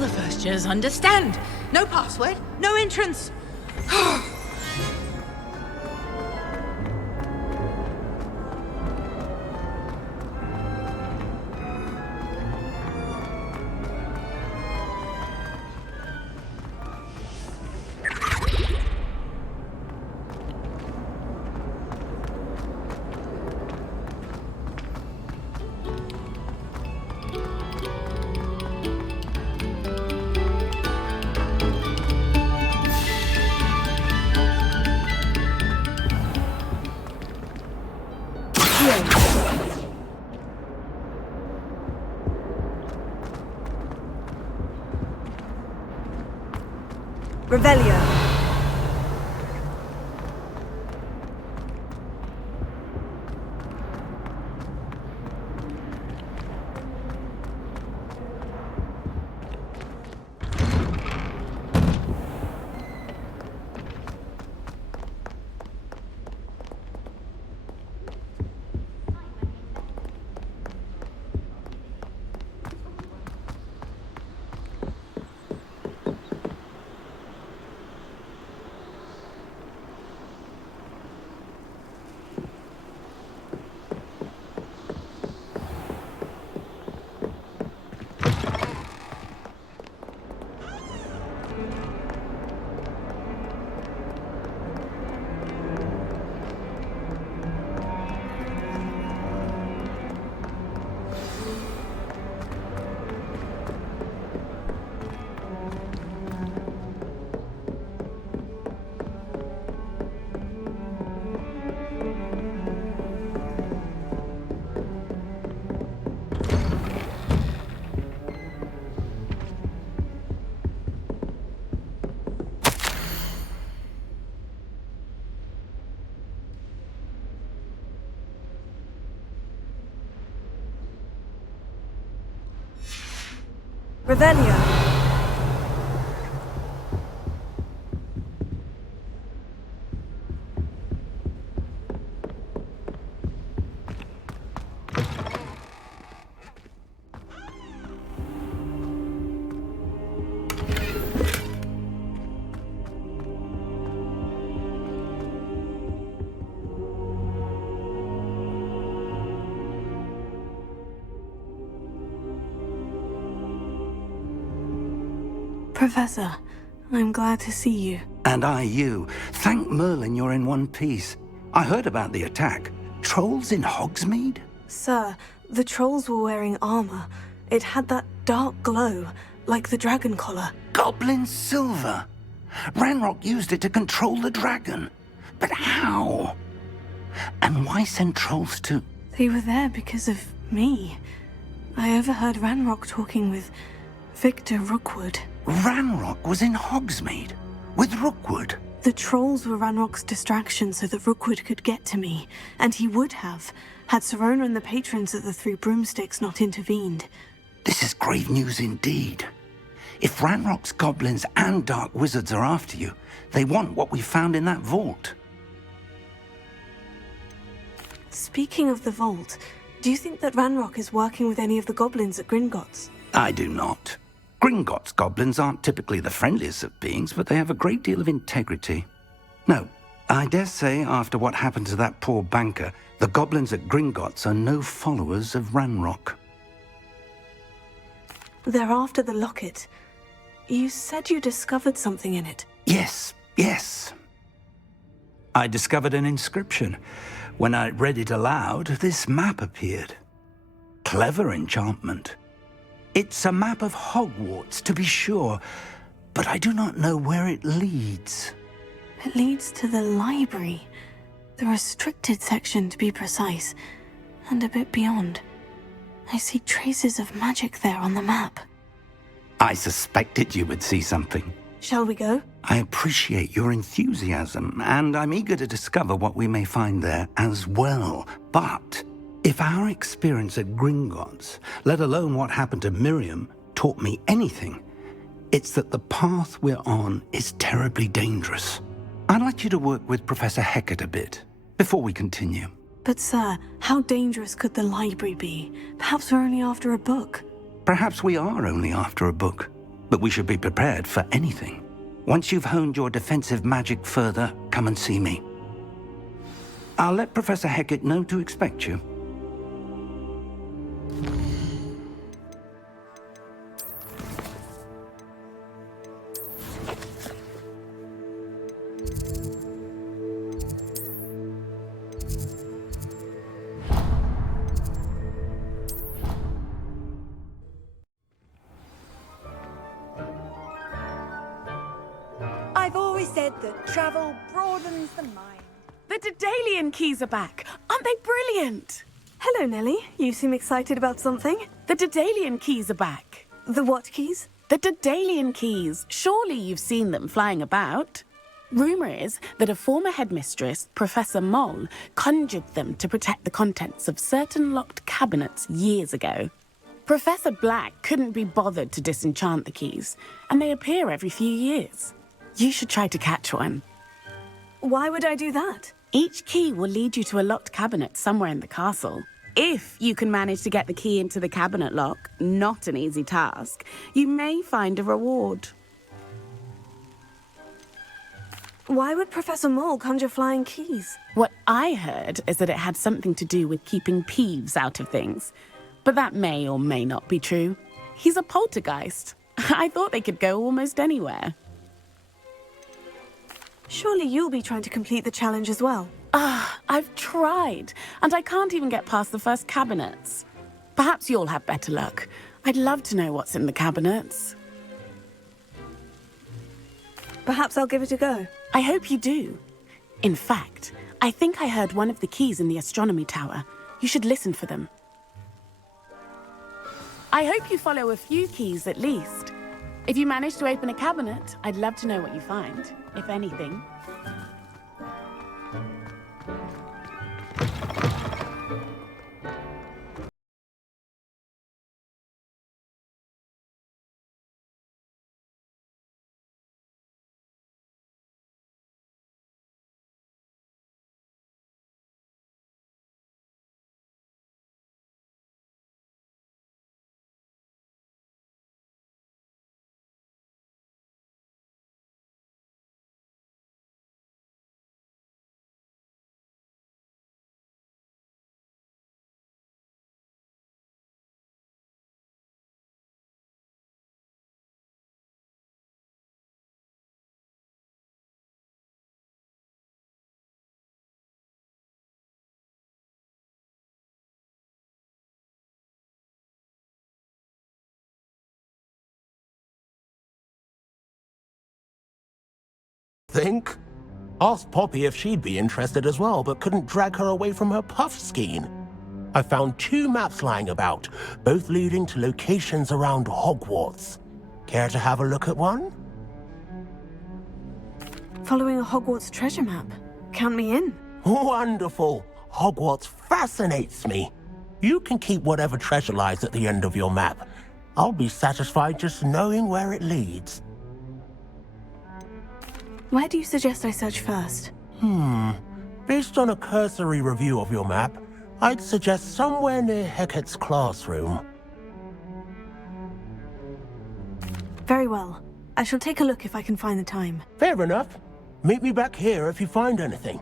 the first years understand. No password, no entrance. Revelio. Revelio. Professor, I'm glad to see you. And I you. Thank Merlin you're in one piece. I heard about the attack. Trolls in Hogsmeade? Sir, the trolls were wearing armor. It had that dark glow, like the dragon collar. Goblin silver! Ranrock used it to control the dragon. But how? And why send trolls to... They were there because of me. I overheard Ranrock talking with Victor Rookwood. Ranrock was in Hogsmeade? With Rookwood? The trolls were Ranrock's distraction so that Rookwood could get to me, and he would have, had Sirona and the patrons at the Three Broomsticks not intervened. This is grave news indeed. If Ranrock's goblins and dark wizards are after you, they want what we found in that vault. Speaking of the vault, do you think that Ranrock is working with any of the goblins at Gringotts? I do not. Gringotts goblins aren't typically the friendliest of beings, but they have a great deal of integrity. No, I dare say after what happened to that poor banker, the goblins at Gringotts are no followers of Ranrock. They're after the locket. You said you discovered something in it. Yes. I discovered an inscription. When I read it aloud, this map appeared. Clever enchantment. It's a map of Hogwarts, to be sure, but I do not know where it leads. It leads to the library. The restricted section, to be precise, and a bit beyond. I see traces of magic there on the map. I suspected you would see something. Shall we go? I appreciate your enthusiasm, and I'm eager to discover what we may find there as well. But if our experience at Gringotts, let alone what happened to Miriam, taught me anything, it's that the path we're on is terribly dangerous. I'd like you to work with Professor Hecat a bit before we continue. But sir, how dangerous could the library be? Perhaps we're only after a book. Perhaps we are only after a book. but we should be prepared for anything. Once you've honed your defensive magic further, come and see me. I'll let Professor Hecat know to expect you. I've always said that travel broadens the mind. The Daedalian keys are back. Aren't they brilliant? Hello, Nellie. You seem excited about something. The Daedalian keys are back. The what keys? The Daedalian keys. Surely you've seen them flying about. Rumour is that a former headmistress, Professor Moll, conjured them to protect the contents of certain locked cabinets years ago. Professor Black couldn't be bothered to disenchant the keys, and they appear every few years. You should try to catch one. Why would I do that? Each key will lead you to a locked cabinet somewhere in the castle. If you can manage to get the key into the cabinet lock, not an easy task, you may find a reward. Why would Professor Mole conjure flying keys? What I heard is that it had something to do with keeping Peeves out of things. But that may or may not be true. He's a poltergeist. I thought they could go almost anywhere. Surely you'll be trying to complete the challenge as well. I've tried, and I can't even get past the first cabinets. Perhaps you'll have better luck. I'd love to know what's in the cabinets. Perhaps I'll give it a go. I hope you do. In fact, I think I heard one of the keys in the astronomy tower. You should listen for them. I hope you follow a few keys at least. If you manage to open a cabinet, I'd love to know what you find, if anything. Think? Asked Poppy if she'd be interested as well, but couldn't drag her away from her puff skein. I found 2 maps lying about, both leading to locations around Hogwarts. Care to have a look at one? Following a Hogwarts treasure map. Count me in. Wonderful! Hogwarts fascinates me. You can keep whatever treasure lies at the end of your map. I'll be satisfied just knowing where it leads. Where do you suggest I search first? Based on a cursory review of your map, I'd suggest somewhere near Hecat's classroom. Very well. I shall take a look if I can find the time. Fair enough. Meet me back here if you find anything.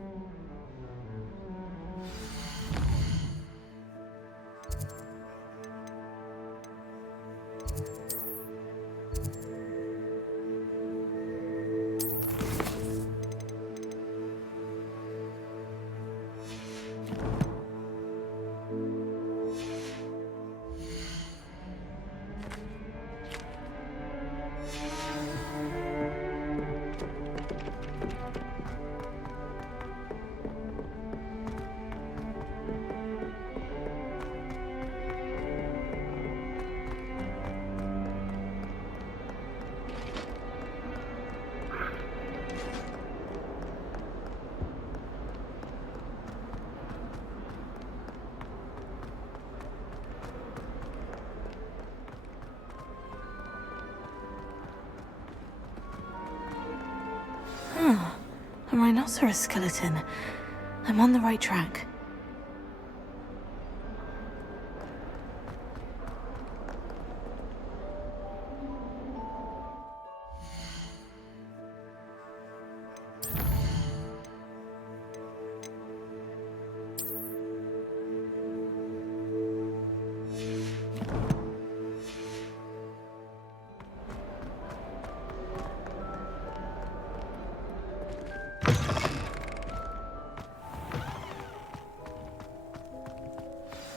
A rhinoceros skeleton. I'm on the right track.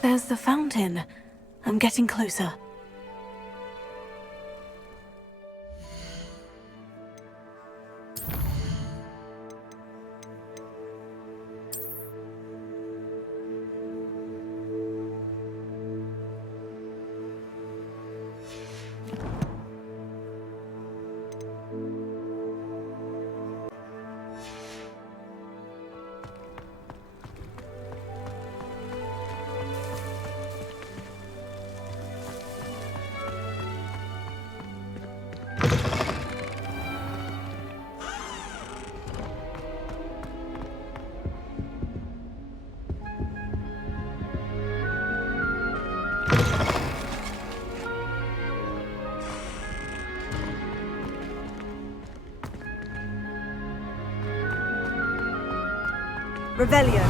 There's the fountain. I'm getting closer. Revelio.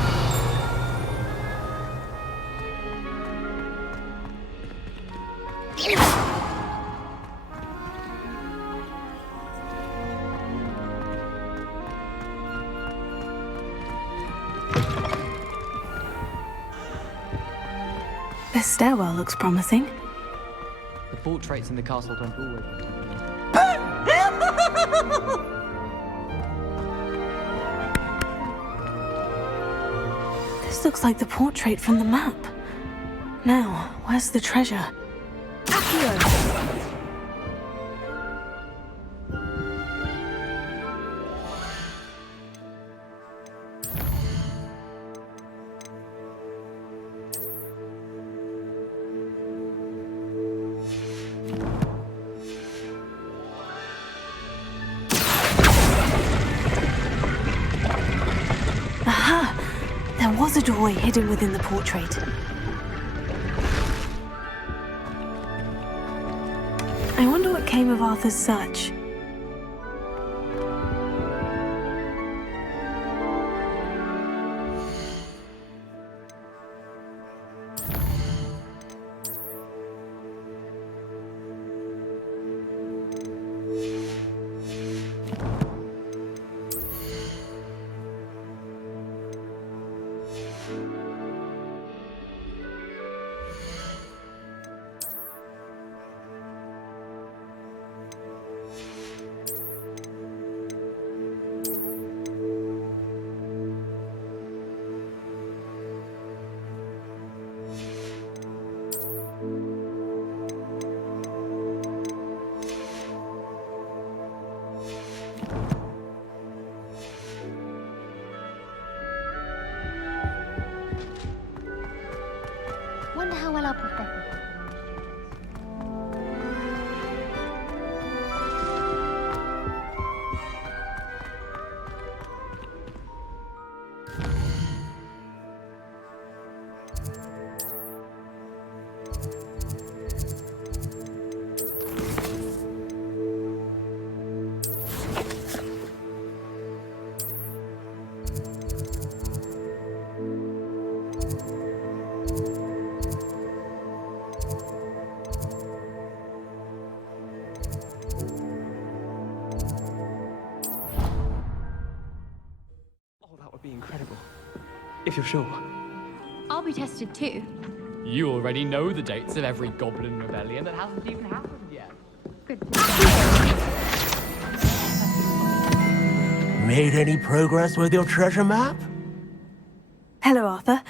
This stairwell looks promising. The portraits in the castle don't always. This looks like the portrait from the map. Now, where's the treasure? Aha! There was a doorway hidden within the portrait. I wonder what came of Arthur's search. Wonder how well our professor. Be incredible. If you're sure. I'll be tested too. You already know the dates of every goblin rebellion that hasn't even happened yet. Good. Made any progress with your treasure map? Hello, Arthur.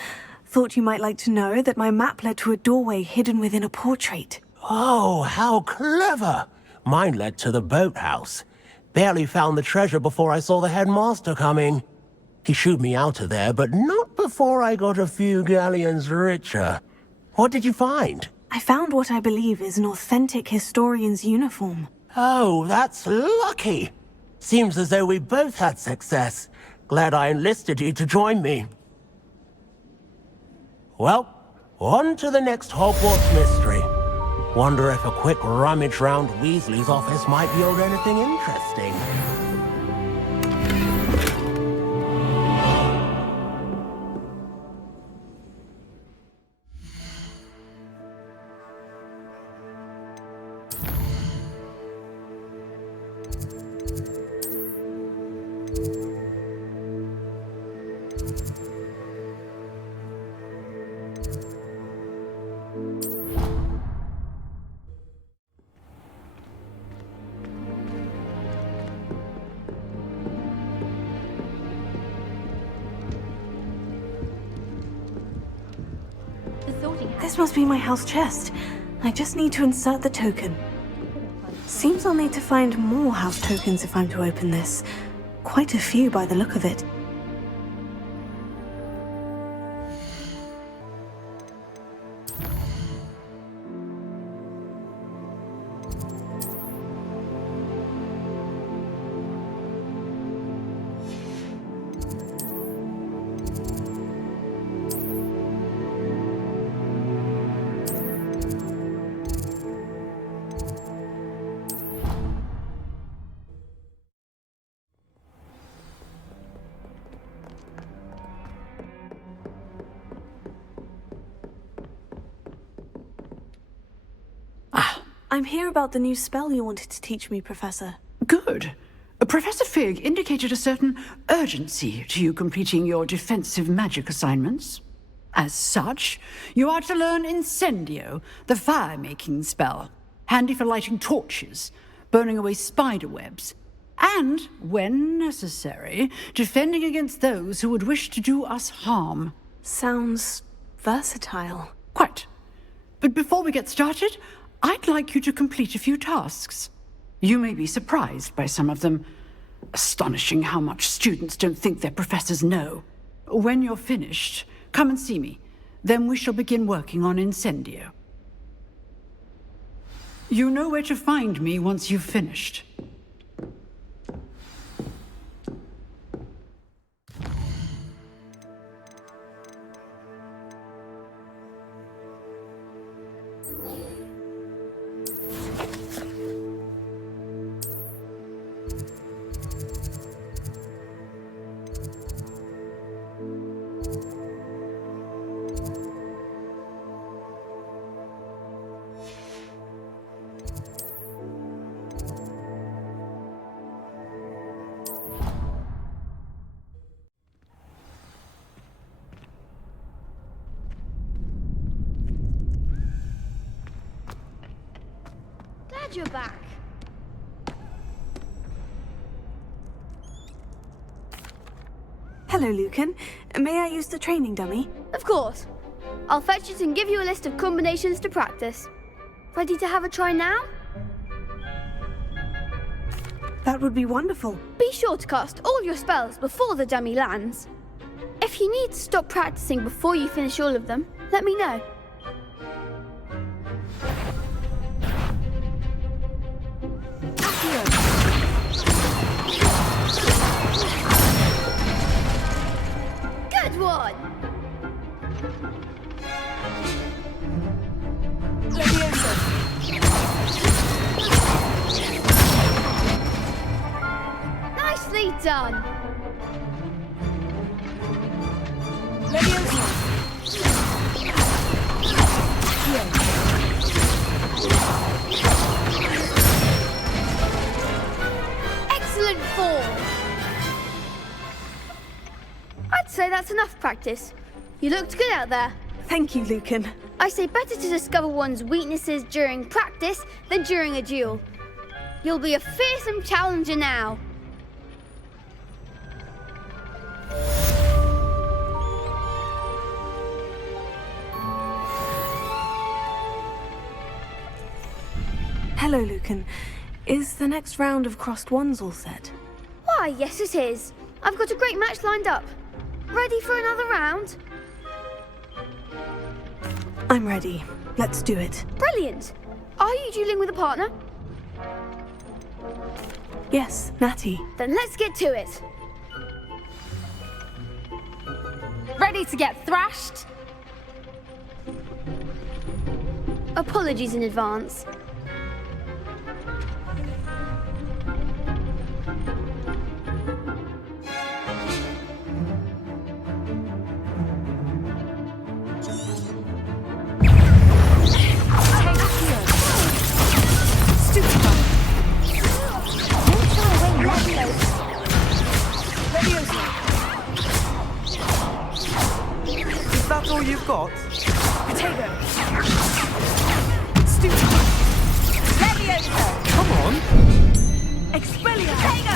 Thought you might like to know that my map led to a doorway hidden within a portrait. Oh, how clever! Mine led to the boathouse. Barely found the treasure before I saw the headmaster coming. He shooed me out of there, but not before I got a few galleons richer. What did you find? I found what I believe is an authentic historian's uniform. Oh, that's lucky. Seems as though we both had success. Glad I enlisted you to join me. Well, on to the next Hogwarts mystery. Wonder if a quick rummage round Weasley's office might yield anything interesting. sorting hat. This must be my house chest. I just need to insert the token. Seems I'll need to find more house tokens if I'm to open this. Quite a few by the look of it. I'm here about the new spell you wanted to teach me, Professor. Good. Professor Fig indicated a certain urgency to you completing your defensive magic assignments. As such, you are to learn Incendio, the fire-making spell, handy for lighting torches, burning away spider webs, and, when necessary, defending against those who would wish to do us harm. Sounds versatile. Quite. But before we get started, I'd like you to complete a few tasks. You may be surprised by some of them. Astonishing how much students don't think their professors know. When you're finished, come and see me. Then we shall begin working on Incendio. You know where to find me once you've finished. Glad you're back. Hello, Lucan. May I use the training dummy? Of course. I'll fetch it and give you a list of combinations to practice. Ready to have a try now? That would be wonderful. Be sure to cast all your spells before the dummy lands. If you need to stop practicing before you finish all of them, let me know. Good one! Nicely done! Excellent form! I'd say that's enough practice. You looked good out there. Thank you, Lucan. I say better to discover one's weaknesses during practice than during a duel. You'll be a fearsome challenger now. Hello, Lucan. Is the next round of crossed ones all set? Why, yes it is. I've got a great match lined up. Ready for another round? I'm ready. Let's do it. Brilliant. Are you dueling with a partner? Yes, Natty. Then let's get to it. Ready to get thrashed? Apologies in advance. Is that all you've got? Potato. Levioso! Come on! Expelliarmus. Potato!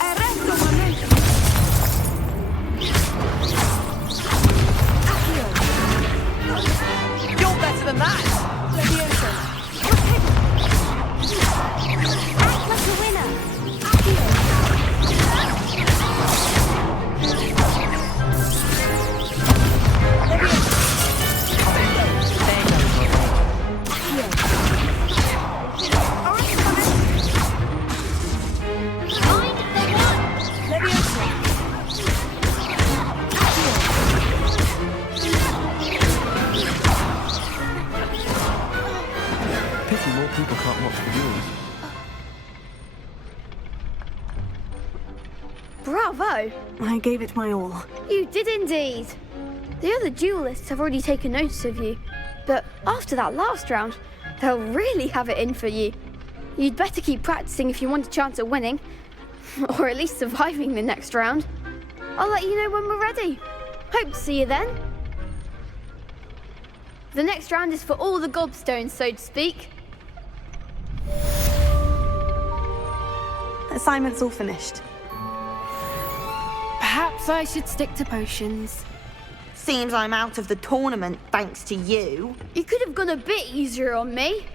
Arresto momento. Bravo! I gave it my all. You did indeed. The other duelists have already taken notice of you, but after that last round, they'll really have it in for you. You'd better keep practicing if you want a chance at winning, or at least surviving the next round. I'll let you know when we're ready. Hope to see you then. The next round is for all the gobstones, so to speak. Assignment's all finished. Perhaps I should stick to potions. Seems I'm out of the tournament thanks to you. You could have gone a bit easier on me.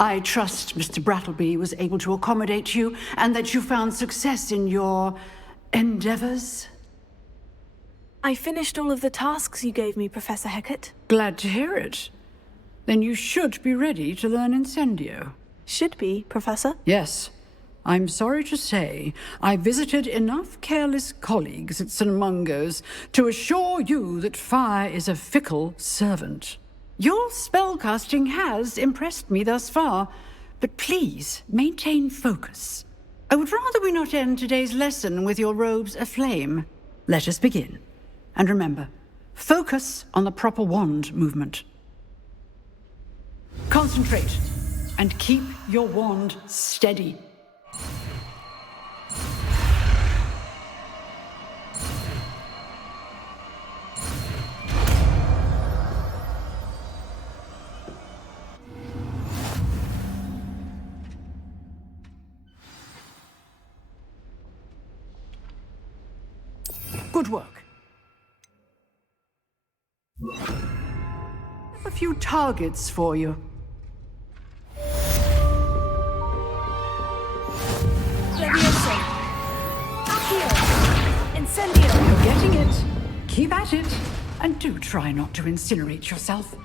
I trust Mr. Brattleby was able to accommodate you and that you found success in your endeavors. I finished all of the tasks you gave me, Professor Hecat. Glad to hear it. Then you should be ready to learn Incendio. Should be, Professor? Yes. I'm sorry to say, I visited enough careless colleagues at St. Mungo's to assure you that fire is a fickle servant. Your spellcasting has impressed me thus far, but please maintain focus. I would rather we not end today's lesson with your robes aflame. Let us begin. And remember, focus on the proper wand movement. Concentrate and keep your wand steady. Good work. I have a few targets for you. Leviosa. Accio. Incendio. You're getting it. Keep at it. And do try not to incinerate yourself.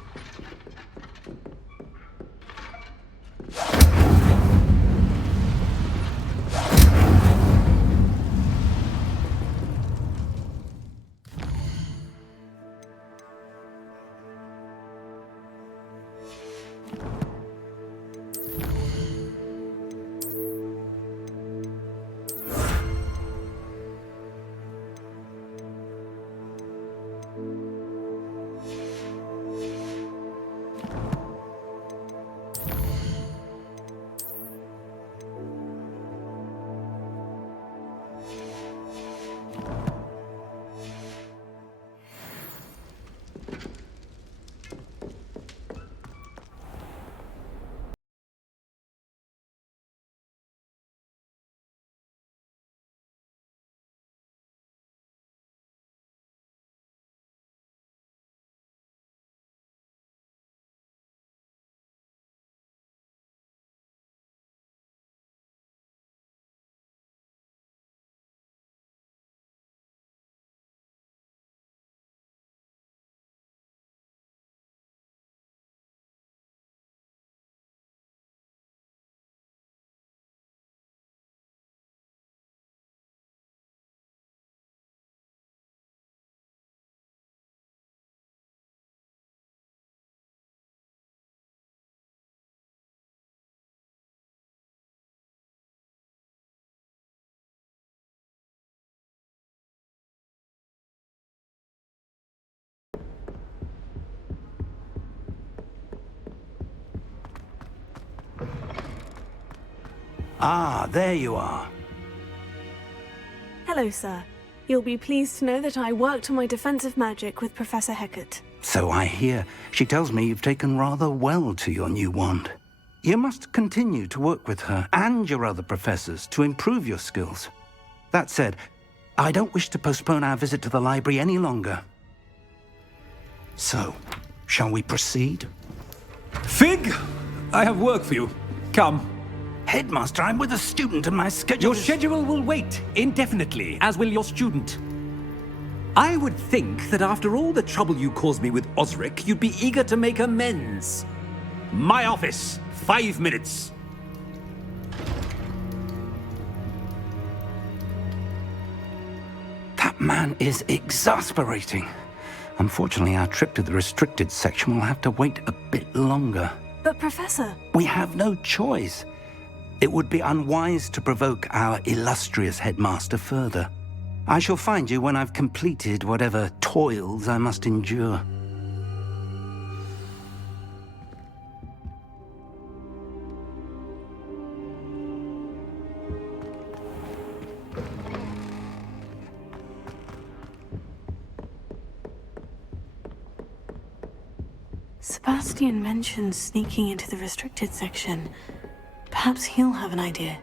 Ah, there you are. Hello, sir. You'll be pleased to know that I worked on my defensive magic with Professor Hecat. So I hear. She tells me you've taken rather well to your new wand. You must continue to work with her and your other professors to improve your skills. That said, I don't wish to postpone our visit to the library any longer. So, shall we proceed? Fig! I have work for you. Come. Headmaster, I'm with a student and my schedule Your schedule will wait indefinitely, as will your student. I would think that after all the trouble you caused me with Osric, you'd be eager to make amends. My office, 5 minutes. That man is exasperating. Unfortunately, our trip to the restricted section will have to wait a bit longer. But Professor... We have no choice. It would be unwise to provoke our illustrious headmaster further. I shall find you when I've completed whatever toils I must endure. Sebastian mentioned sneaking into the restricted section. Perhaps he'll have an idea.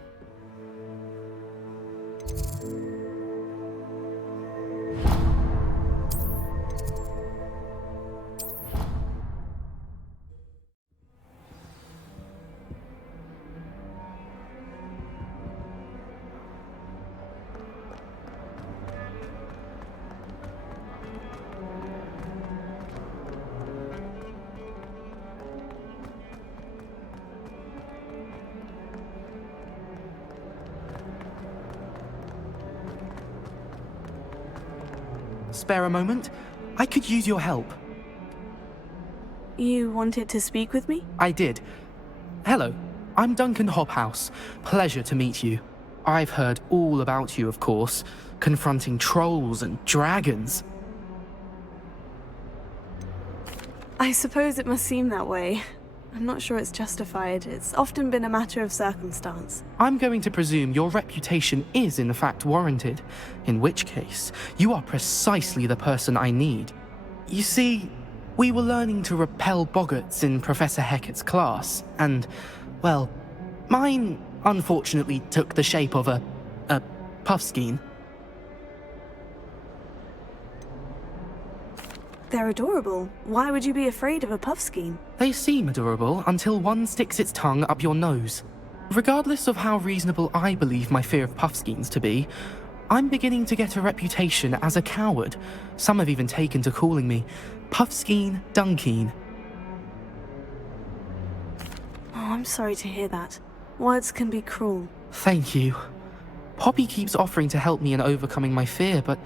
Spare a moment? I could use your help. You wanted to speak with me? I did. Hello, I'm Duncan Hobhouse. Pleasure to meet you. I've heard all about you, of course, confronting trolls and dragons. I suppose it must seem that way. I'm not sure it's justified. It's often been a matter of circumstance. I'm going to presume your reputation is in fact warranted, in which case, you are precisely the person I need. You see, we were learning to repel boggarts in Professor Hecat's class, and, well, mine unfortunately took the shape of a puffskein. They're adorable. Why would you be afraid of a puffskein? They seem adorable until one sticks its tongue up your nose. Regardless of how reasonable I believe my fear of puffskeins to be, I'm beginning to get a reputation as a coward. Some have even taken to calling me Puffskein Dunkeen. Oh, I'm sorry to hear that. Words can be cruel. Thank you. Poppy keeps offering to help me in overcoming my fear, but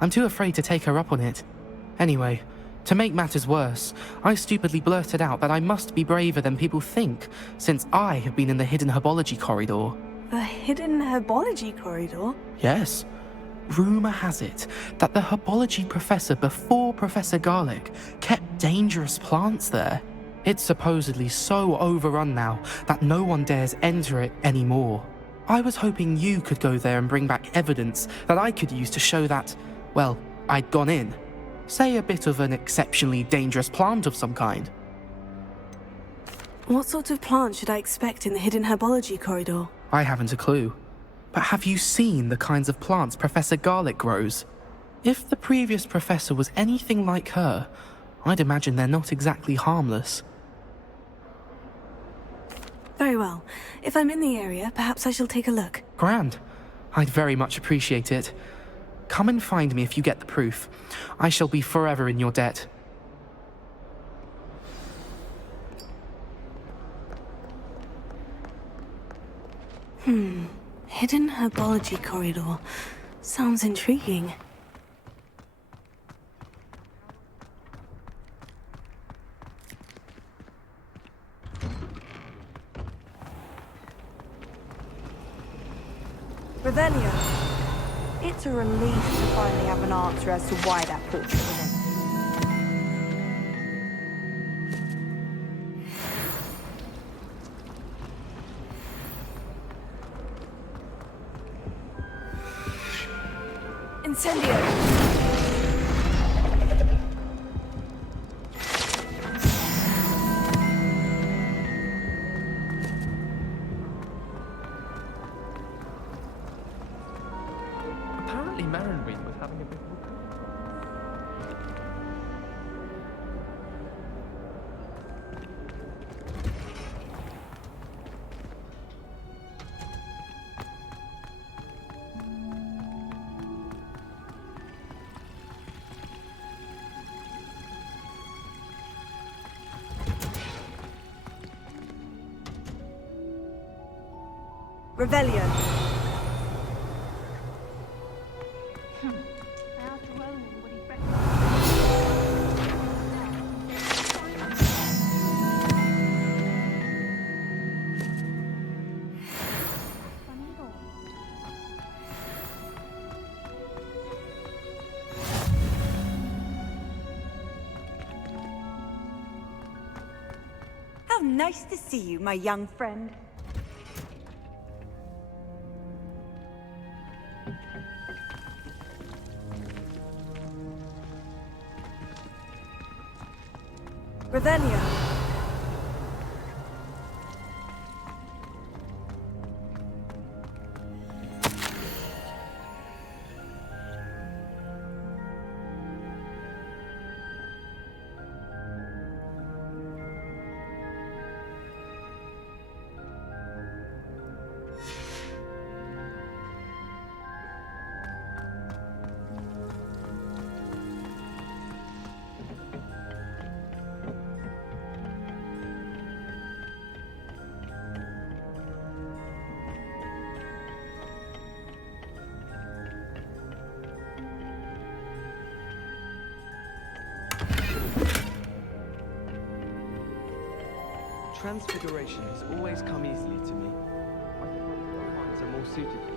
I'm too afraid to take her up on it. Anyway, to make matters worse, I stupidly blurted out that I must be braver than people think, since I have been in the hidden herbology corridor. The hidden herbology corridor? Yes. Rumour has it that the herbology professor before Professor Garlic kept dangerous plants there. It's supposedly so overrun now that no one dares enter it anymore. I was hoping you could go there and bring back evidence that I could use to show that, well, I'd gone in. Say a bit of an exceptionally dangerous plant of some kind. What sort of plant should I expect in the hidden herbology corridor? I haven't a clue. But have you seen the kinds of plants Professor Garlic grows? If the previous professor was anything like her, I'd imagine they're not exactly harmless. Very well. If I'm in the area, perhaps I shall take a look. Grand. I'd very much appreciate it. Come and find me if you get the proof. I shall be forever in your debt. Hidden herbology corridor. Sounds intriguing. Revelio. It's a relief to finally have an answer as to why that portrait was in. Incendio! Apparently Marinween was having a bit of a... Revelio. How nice to see you, my young friend. Revelio. Transfiguration has always come easily to me. I suppose some ones are more suited to.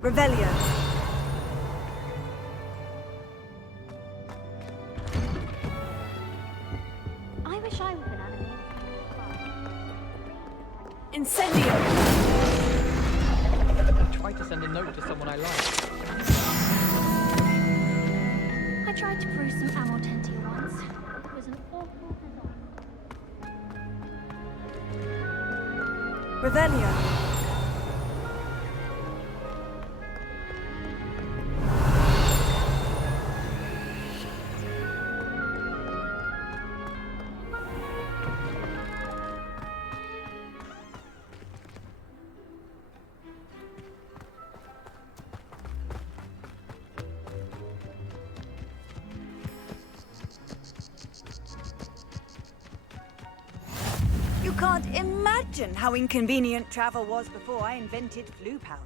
Revelio. I wish I was an animated. Incendio. I tried to send a note to someone I like. I tried to brew some Amortentia once. It was an awful disaster. Revelio. You can't imagine how inconvenient travel was before I invented flu powder.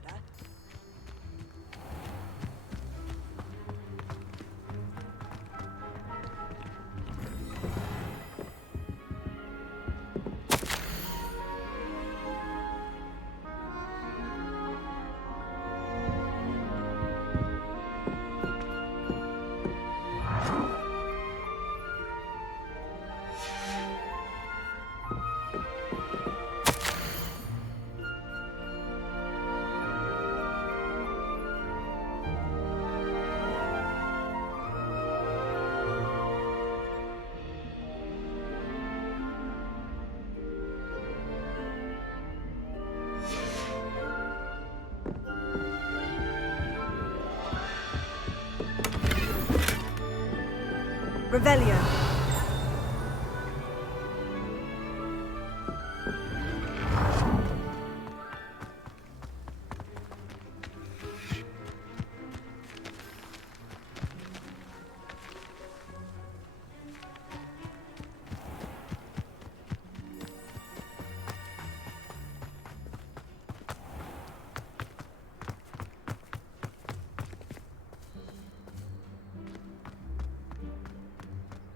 Revelio.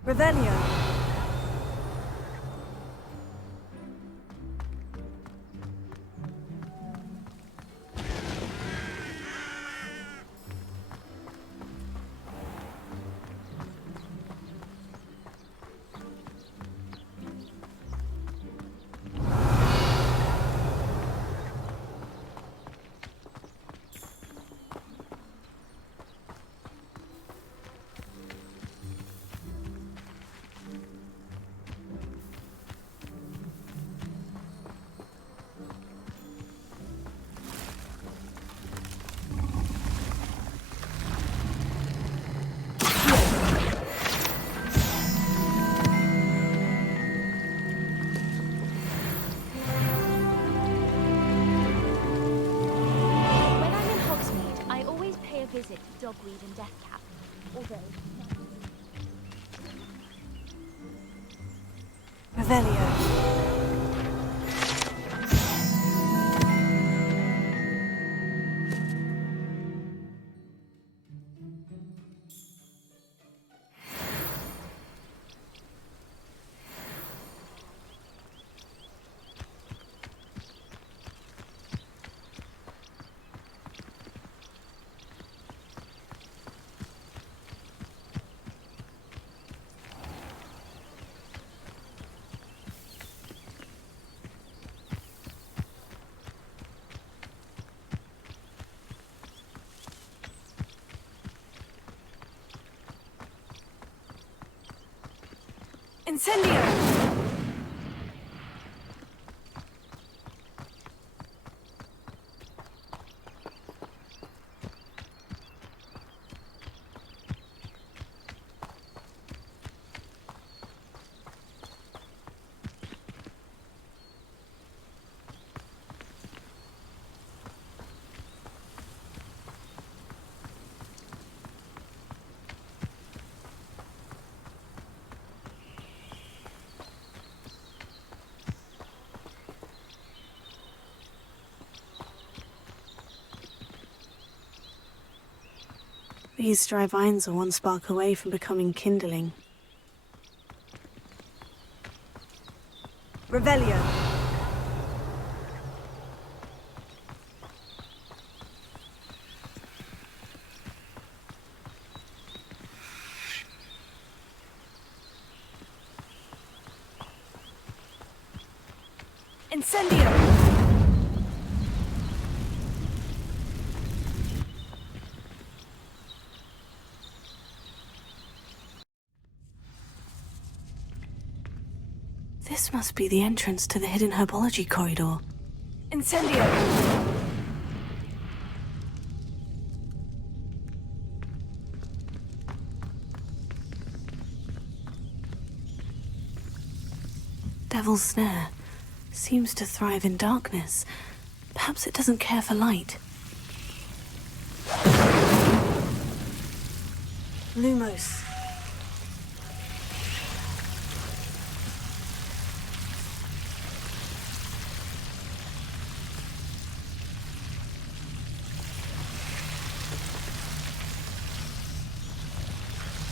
Revelio. Visit Dogweed and Deathcap, although... Revelio. Incendio! These dry vines are one spark away from becoming kindling. Revelio. Incendio. This must be the entrance to the hidden herbology corridor. Incendio. Devil's Snare seems to thrive in darkness. Perhaps it doesn't care for light. Lumos.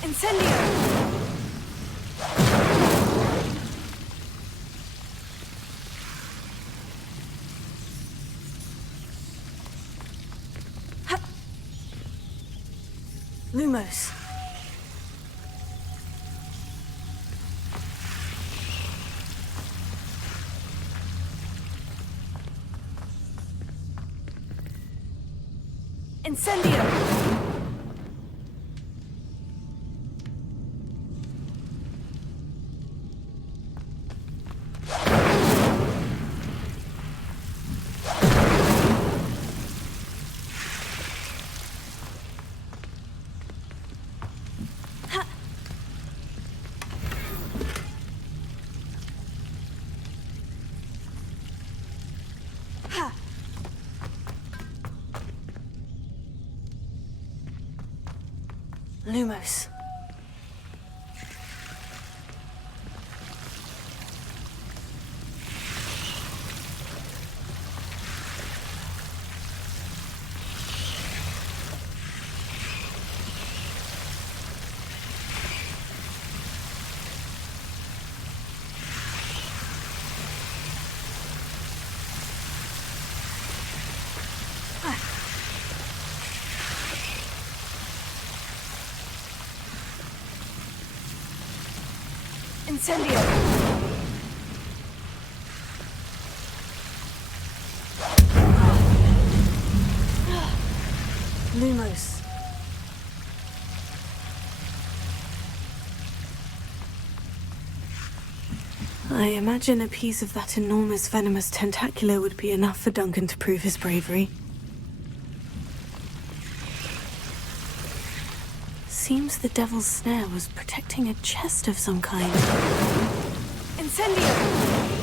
Incendio! Lumos. Incendio! Lumos. Incendio! Lumos. I imagine a piece of that enormous venomous tentacular would be enough for Duncan to prove his bravery. Seems the devil's snare was protecting a chest of some kind. Incendio!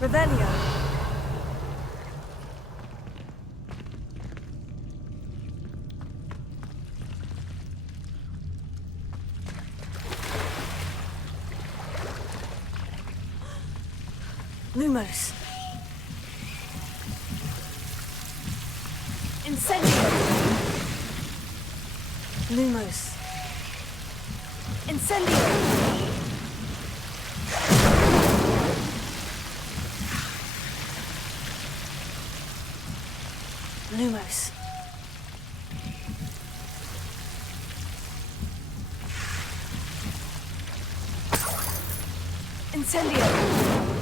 Revelio. Lumos. Incendio. Lumos. Incendio. Lumos. Incendio.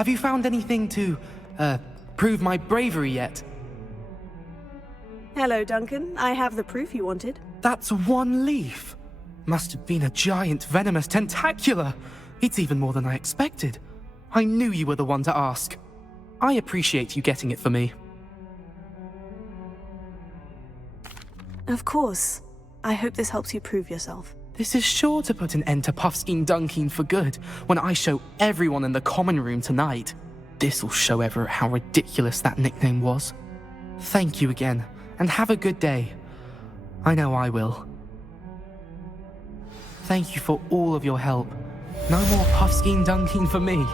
Have you found anything to, prove my bravery yet? Hello, Duncan. I have the proof you wanted. That's one leaf. Must have been a giant venomous tentacula. It's even more than I expected. I knew you were the one to ask. I appreciate you getting it for me. Of course. I hope this helps you prove yourself. This is sure to put an end to Puffskein Dunkeen for good when I show everyone in the common room tonight. This'll show Everett how ridiculous that nickname was. Thank you again, and have a good day. I know I will. Thank you for all of your help. No more Puffskein Dunkeen for me.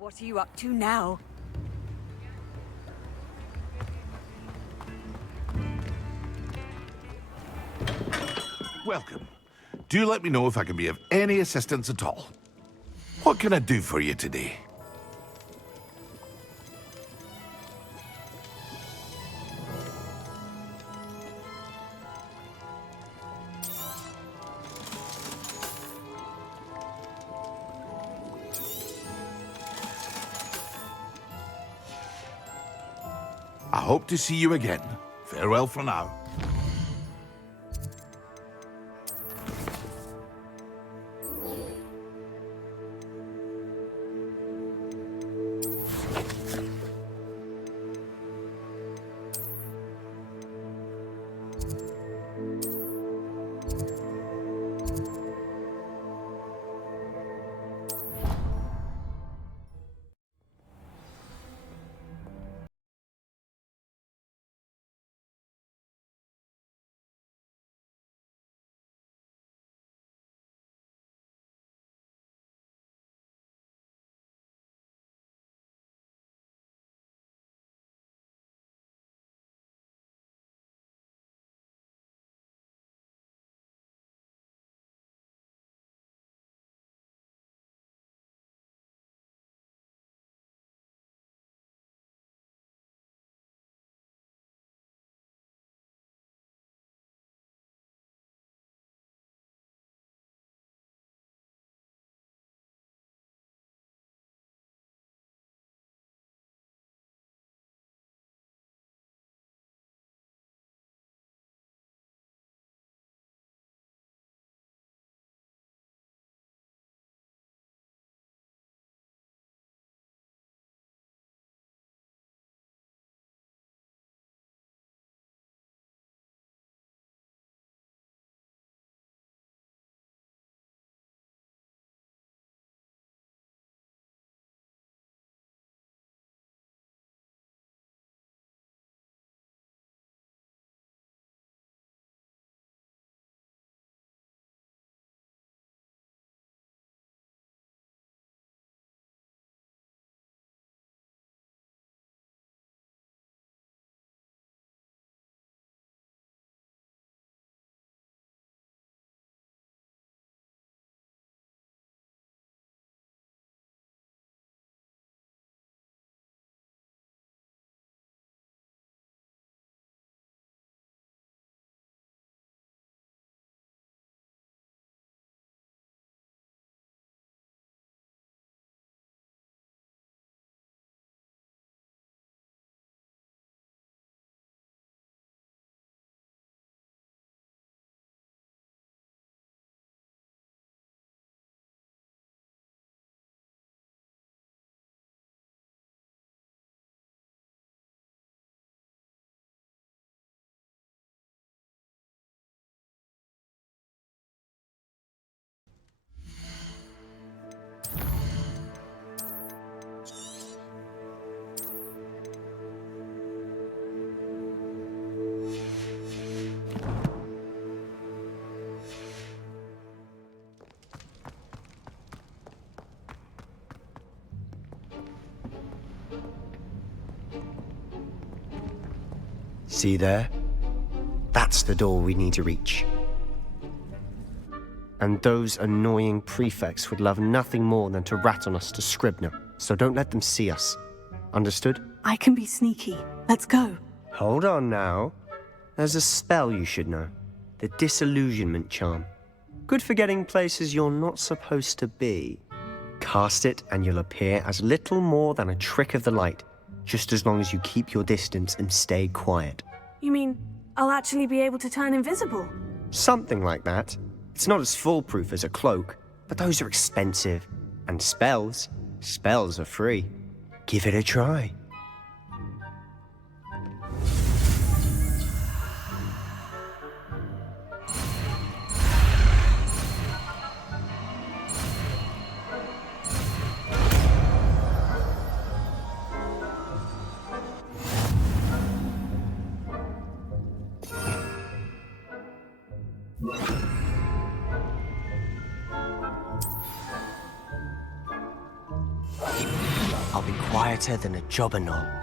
What are you up to now? Welcome. Do let me know if I can be of any assistance at all. What can I do for you today? I hope to see you again. Farewell for now. See there? That's the door we need to reach. And those annoying prefects would love nothing more than to rat on us to Scribner, so don't let them see us. Understood? I can be sneaky. Let's go. Hold on now. There's a spell you should know. The Disillusionment Charm. Good for getting places you're not supposed to be. Cast it and you'll appear as little more than a trick of the light, just as long as you keep your distance and stay quiet. You mean I'll actually be able to turn invisible? Something like that. It's not as foolproof as a cloak, but those are expensive. And spells are free. Give it a try. I'll be quieter than a jobberknoll.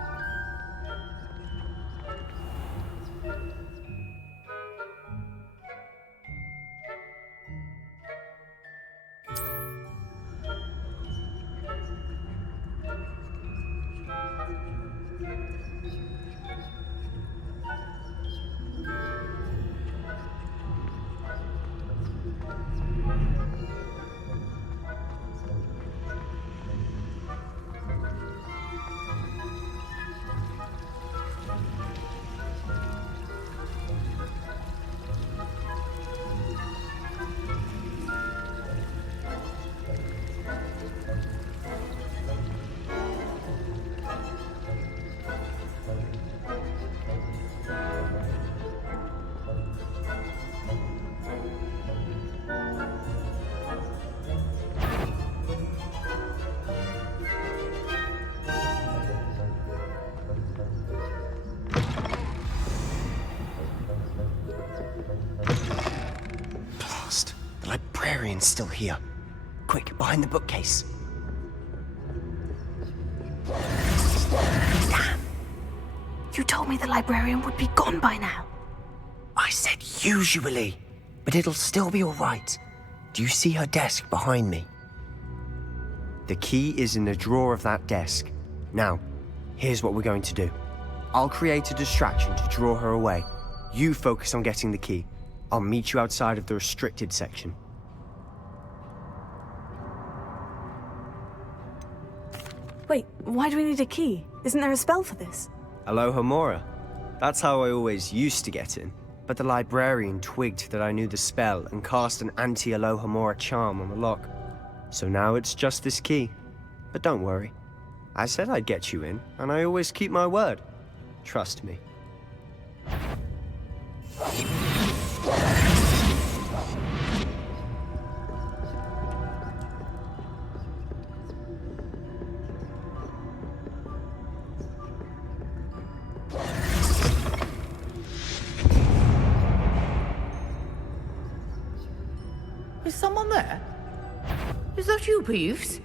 The librarian's still here. Quick, behind the bookcase. Damn. You told me the librarian would be gone by now. I said usually, but it'll still be all right. Do you see her desk behind me? The key is in the drawer of that desk. Now, here's what we're going to do. I'll create a distraction to draw her away. You focus on getting the key. I'll meet you outside of the restricted section. Wait, why do we need a key? Isn't there a spell for this? Alohomora. That's how I always used to get in. But the librarian twigged that I knew the spell and cast an anti-Alohomora charm on the lock. So now it's just this key. But don't worry. I said I'd get you in, and I always keep my word. Trust me. Is someone there? Is that you, Peeves?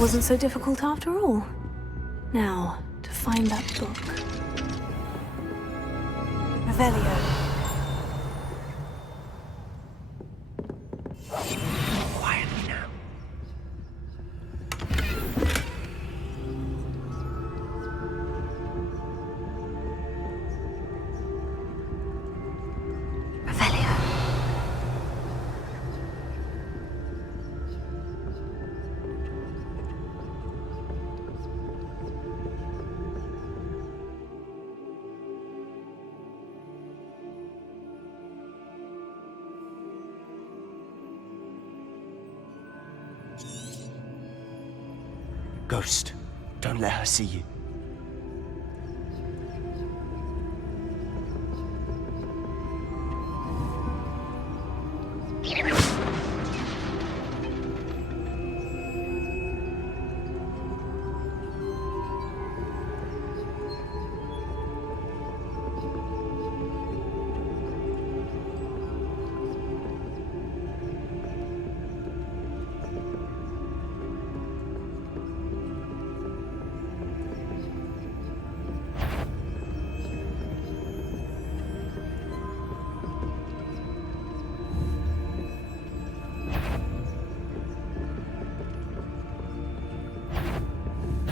Wasn't so difficult after all. Now, to find that book. Revelio. Quietly now. Revelio. Ghost, don't let her see you.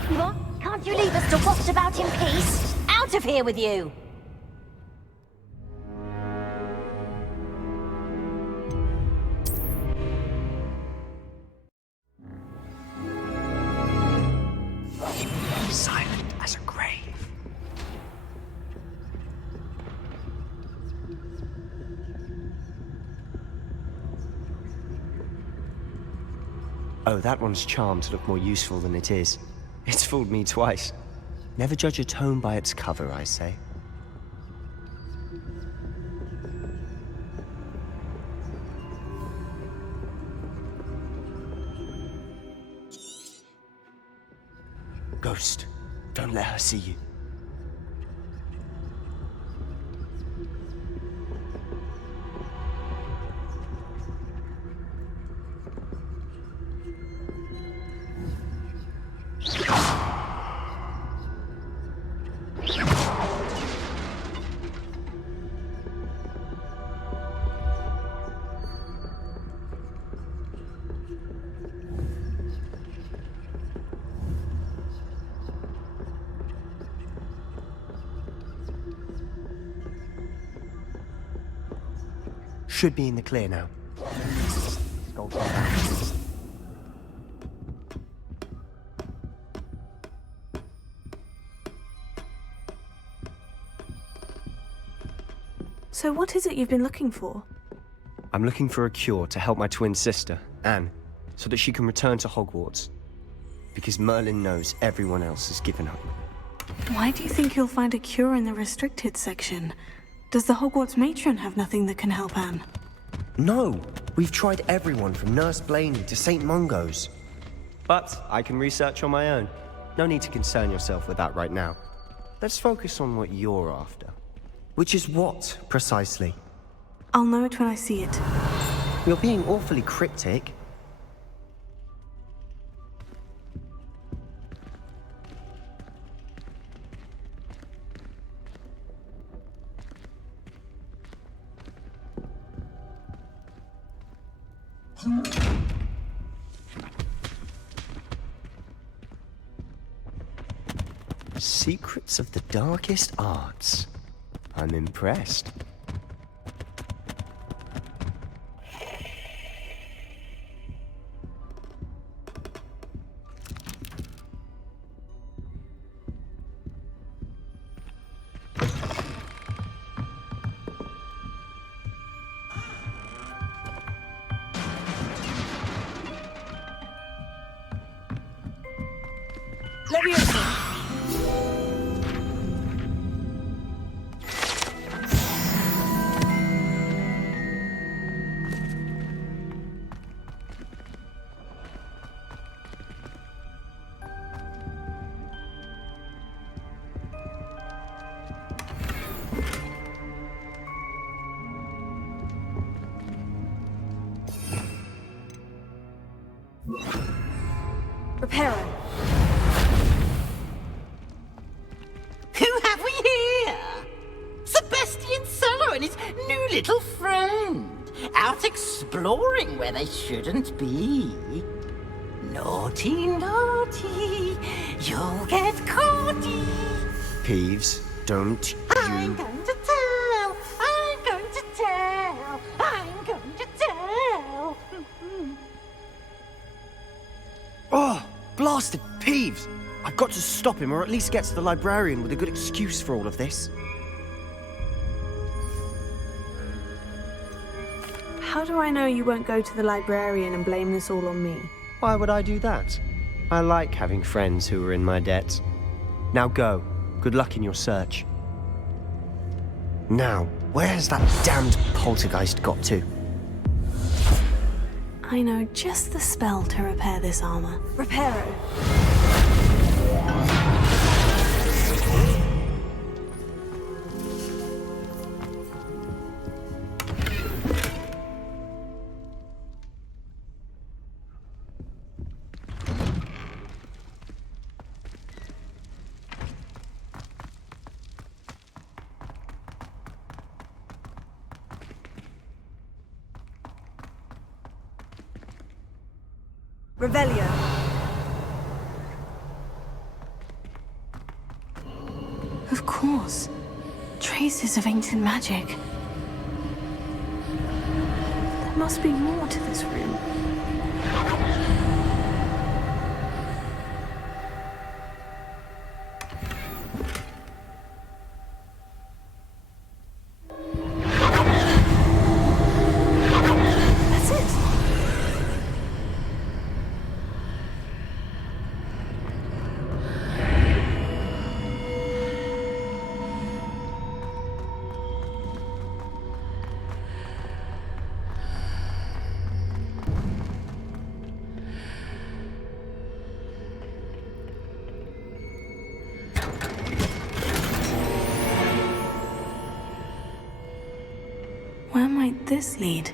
What? Can't you leave us to waft about in peace? Out of here with you! Silent as a grave. Oh, that one's charmed to look more useful than it is. It's fooled me twice. Never judge a tome by its cover, I say. Ghost, don't let her see you. Should be in the clear now. So what is it you've been looking for? I'm looking for a cure to help my twin sister, Anne, so that she can return to Hogwarts. Because Merlin knows everyone else has given up. Why do you think you'll find a cure in the restricted section? Does the Hogwarts matron have nothing that can help Anne? No! We've tried everyone from Nurse Blaney to St. Mungo's. But I can research on my own. No need to concern yourself with that right now. Let's focus on what you're after. Which is what, precisely? I'll know it when I see it. You're being awfully cryptic. Secrets of the darkest arts. I'm impressed. Reparo. Who have we here? Sebastian Solo and his new little friend. Out exploring where they shouldn't be. Naughty, naughty, you'll get caughty. Peeves, don't I'm going to tell, I'm going to tell, I'm going to tell. Oh, blasted Peeves! I've got to stop him, or at least get to the librarian with a good excuse for all of this. How do I know you won't go to the librarian and blame this all on me? Why would I do that? I like having friends who are in my debt. Now go. Good luck in your search. Now, where has that damned poltergeist got to? I know just the spell to repair this armor. Reparo. Revelio. Of course. Traces of ancient magic. There must be more to this room. That's it. Where might this lead?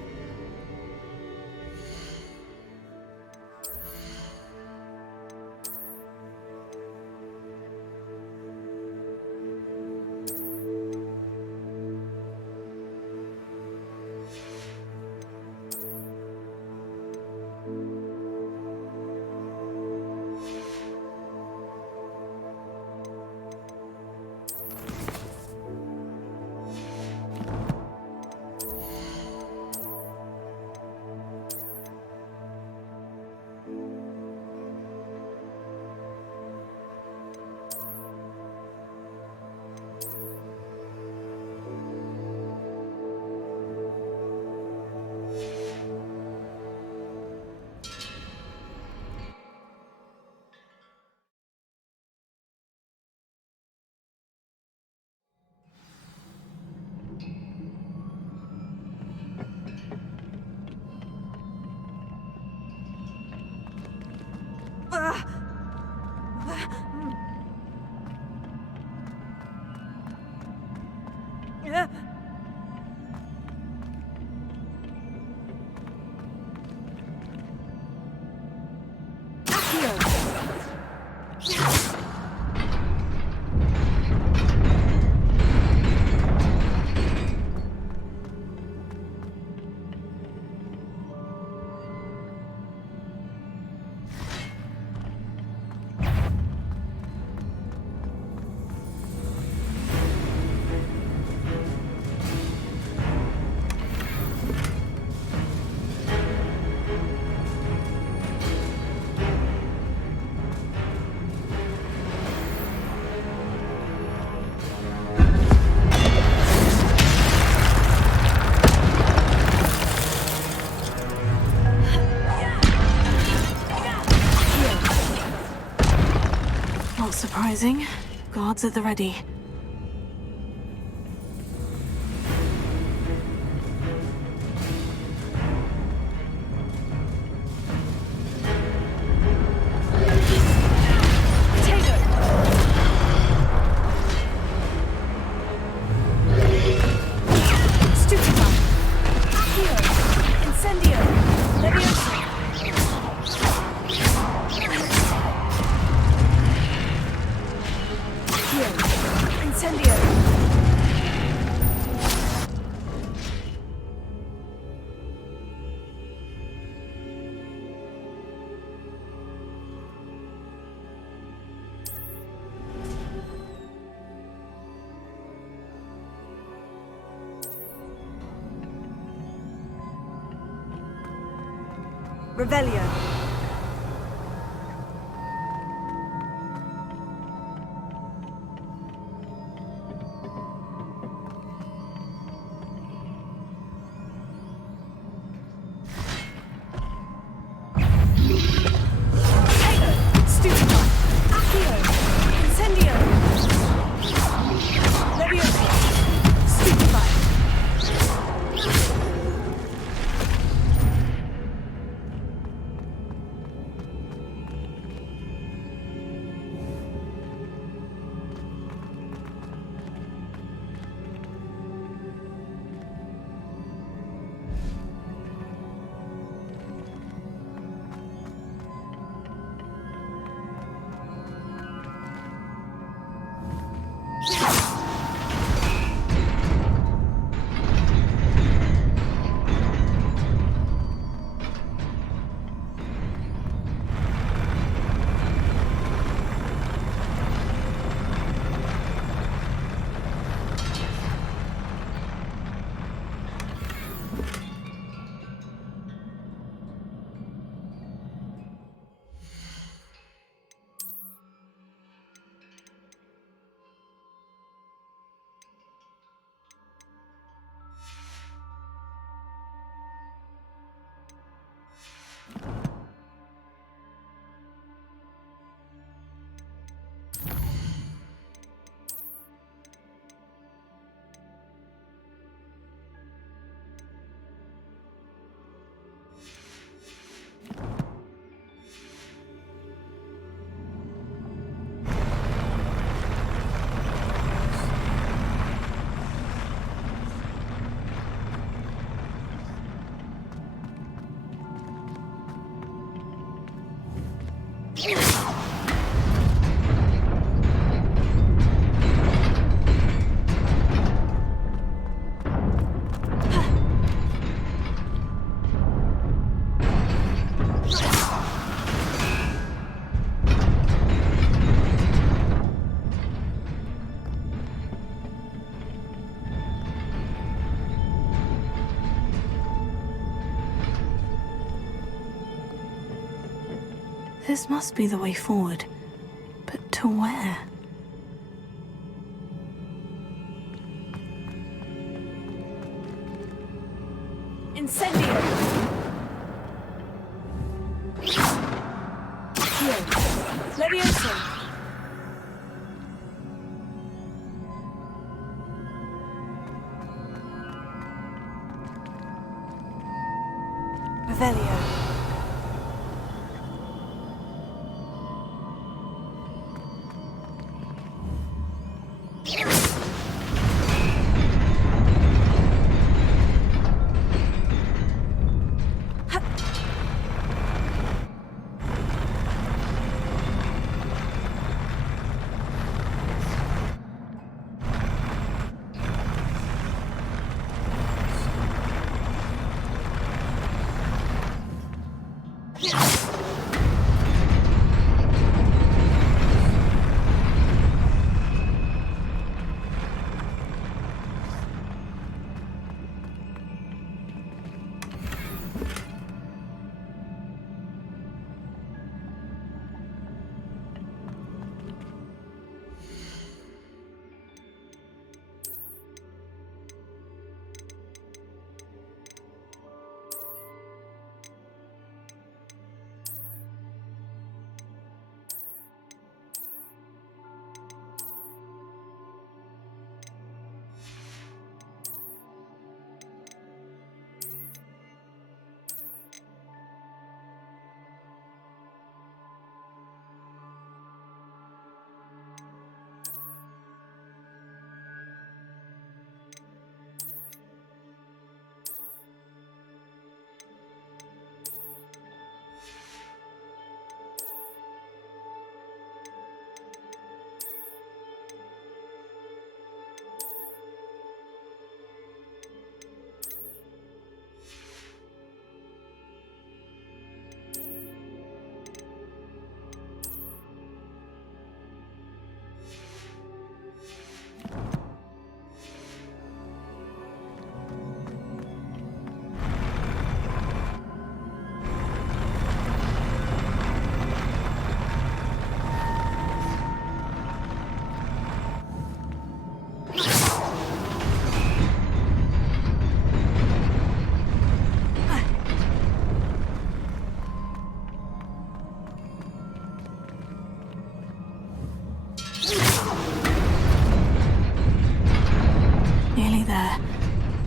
Not surprising. Guards at the ready. Revelio. This must be the way forward. But to where? Incendio! Here. Levioso! Revelio.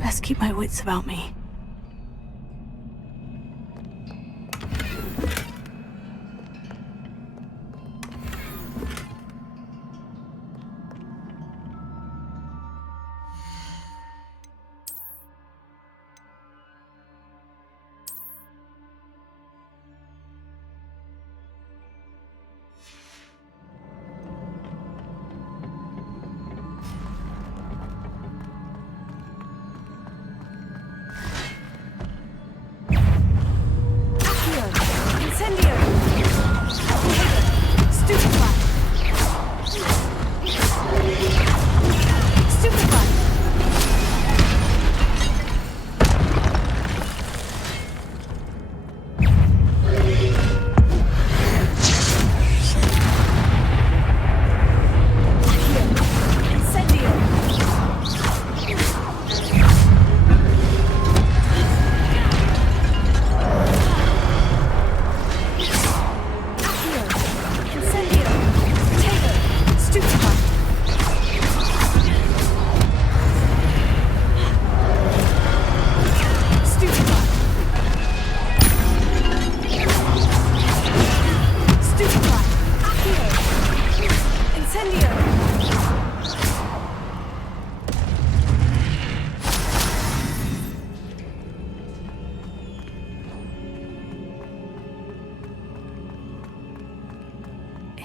Best keep my wits about me.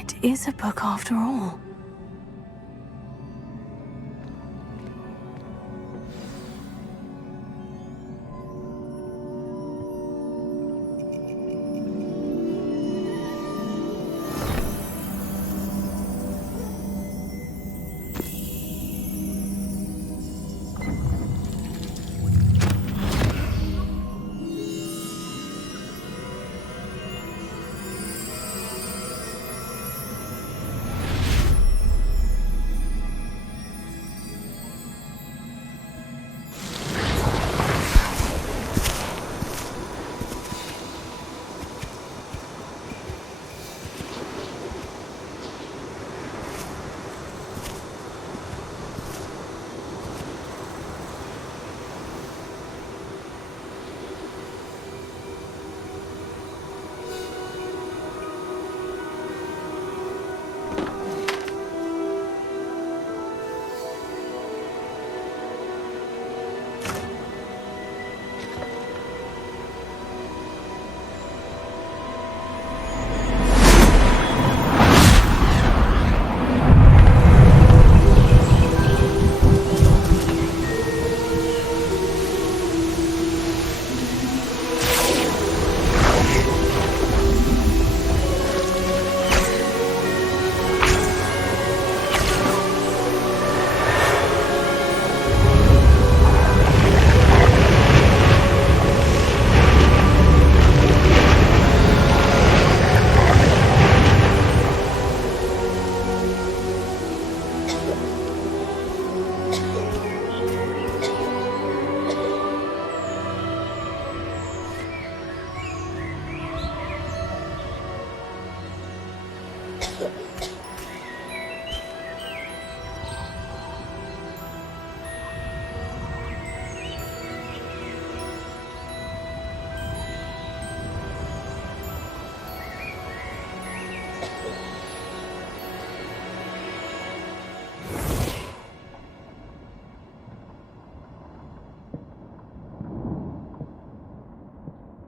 It is a book after all.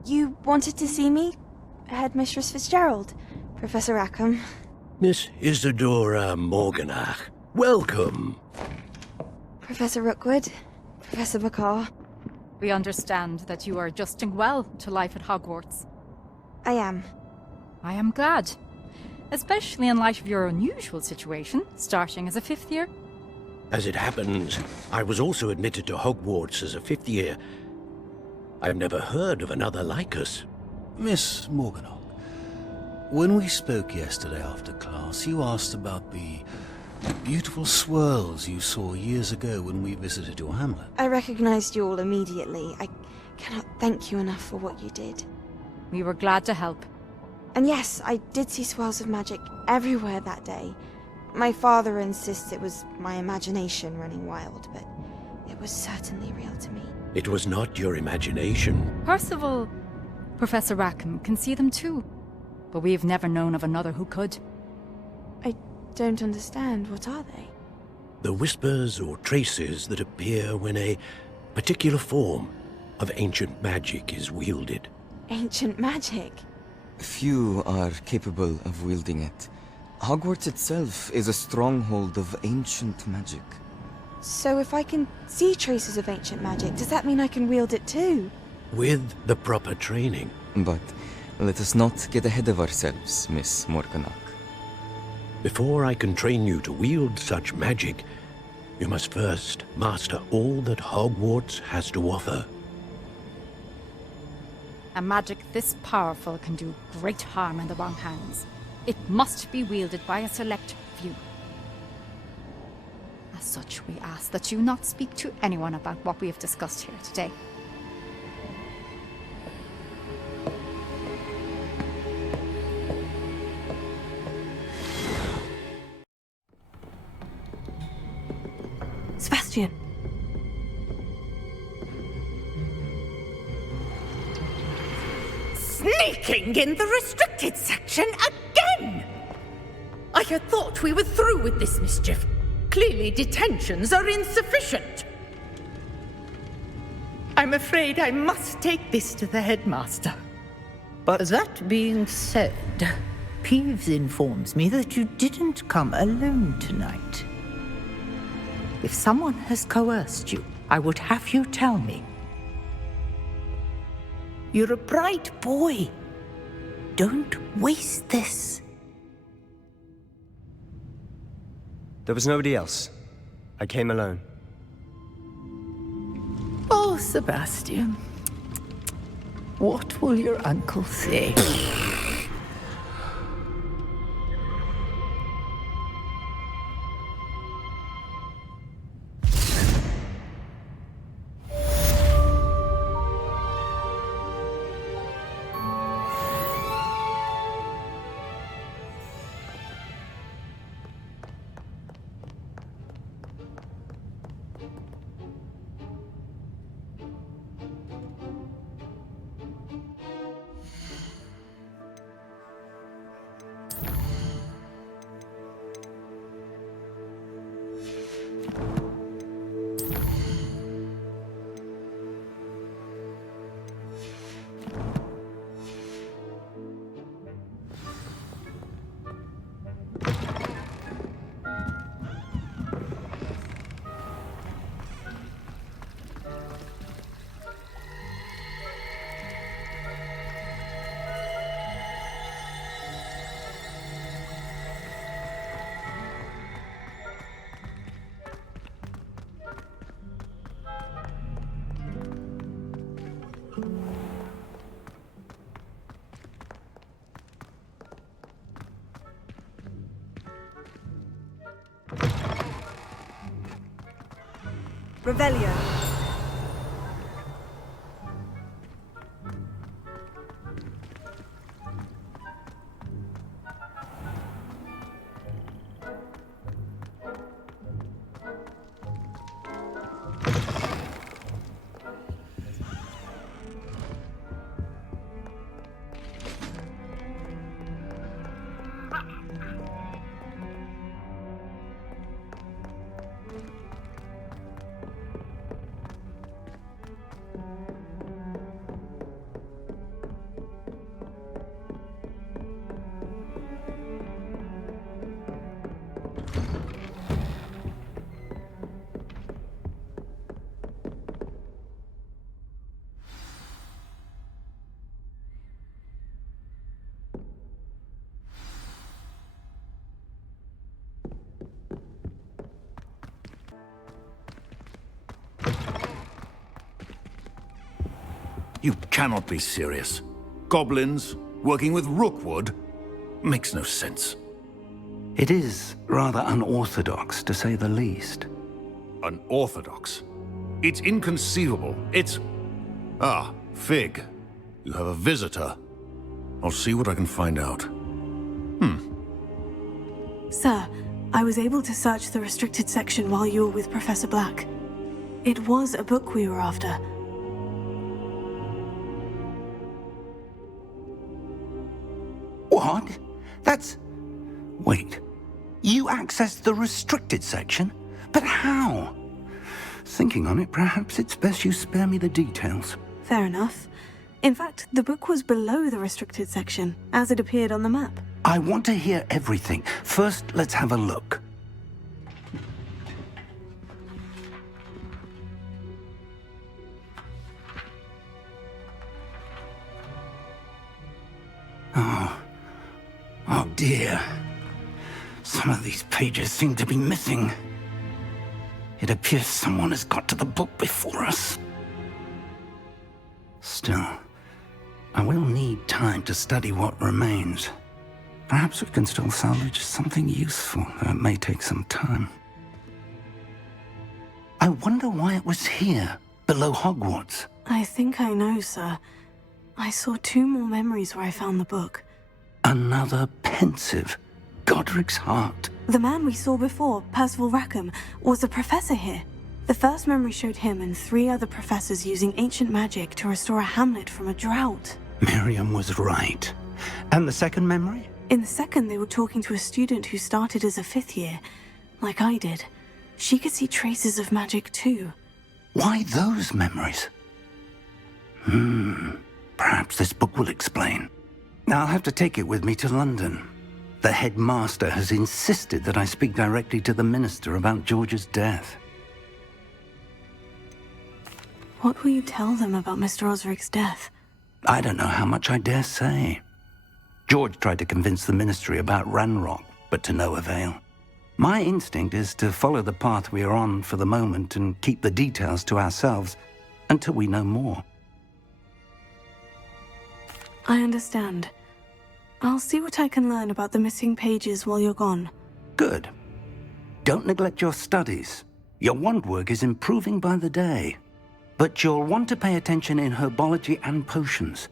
You wanted to see me? Headmistress Fitzgerald? Professor Rackham? Miss Isadora Morganach, welcome. Professor Rookwood? Professor McCaw? We understand that you are adjusting well to life at Hogwarts. I am. I am glad. Especially in light of your unusual situation, starting as a 5th year. As it happens, I was also admitted to Hogwarts as a 5th year. I've never heard of another like us. Miss Morganach, when we spoke yesterday after class, you asked about the beautiful swirls you saw years ago when we visited your hamlet. I recognized you all immediately. I cannot thank you enough for what you did. We were glad to help. And yes, I did see swirls of magic everywhere that day. My father insists it was my imagination running wild, but it was certainly real to me. It was not your imagination. Percival, Professor Rackham can see them too, but we've never known of another who could. I don't understand. What are they? The whispers or traces that appear when a particular form of ancient magic is wielded. Ancient magic? Few are capable of wielding it. Hogwarts itself is a stronghold of ancient magic. So if I can see traces of ancient magic, does that mean I can wield it too? With the proper training. But let us not get ahead of ourselves, Miss Morganach. Before I can train you to wield such magic, you must first master all that Hogwarts has to offer. A magic this powerful can do great harm in the wrong hands. It must be wielded by a select few. As such, we ask that you not speak to anyone about what we have discussed here today. Sebastian. Sneaking in the restricted section again! I had thought we were through with this mischief. Clearly detentions are insufficient. I'm afraid I must take this to the headmaster. But that being said, Peeves informs me that you didn't come alone tonight. If someone has coerced you, I would have you tell me. You're a bright boy. Don't waste this. There was nobody else. I came alone. Oh, Sebastian. What will your uncle say? Revelio. You cannot be serious. Goblins working with Rookwood? Makes no sense. It is rather unorthodox, to say the least. Unorthodox? It's inconceivable. It's... Ah, Fig. You have a visitor. I'll see what I can find out. Sir, I was able to search the restricted section while you were with Professor Black. It was a book we were after. What? That's... Wait. You accessed the restricted section? But how? Thinking on it, perhaps it's best you spare me the details. Fair enough. In fact, the book was below the restricted section, as it appeared on the map. I want to hear everything. First, let's have a look. Oh dear. Some of these pages seem to be missing. It appears someone has got to the book before us. Still, I will need time to study what remains. Perhaps we can still salvage something useful, though it may take some time. I wonder why it was here, below Hogwarts. I think I know, sir. I saw 2 more memories where I found the book. Another pensive. Godric's heart. The man we saw before, Percival Rackham, was a professor here. The first memory showed him and 3 other professors using ancient magic to restore a hamlet from a drought. Miriam was right. And the second memory? In the second, they were talking to a student who started as a 5th year, like I did. She could see traces of magic too. Why those memories? Perhaps this book will explain. I'll have to take it with me to London. The headmaster has insisted that I speak directly to the minister about George's death. What will you tell them about Mr. Osric's death? I don't know how much I dare say. George tried to convince the ministry about Ranrock, but to no avail. My instinct is to follow the path we are on for the moment and keep the details to ourselves until we know more. I understand. I'll see what I can learn about the missing pages while you're gone. Good. Don't neglect your studies. Your wand work is improving by the day. But you'll want to pay attention in herbology and potions.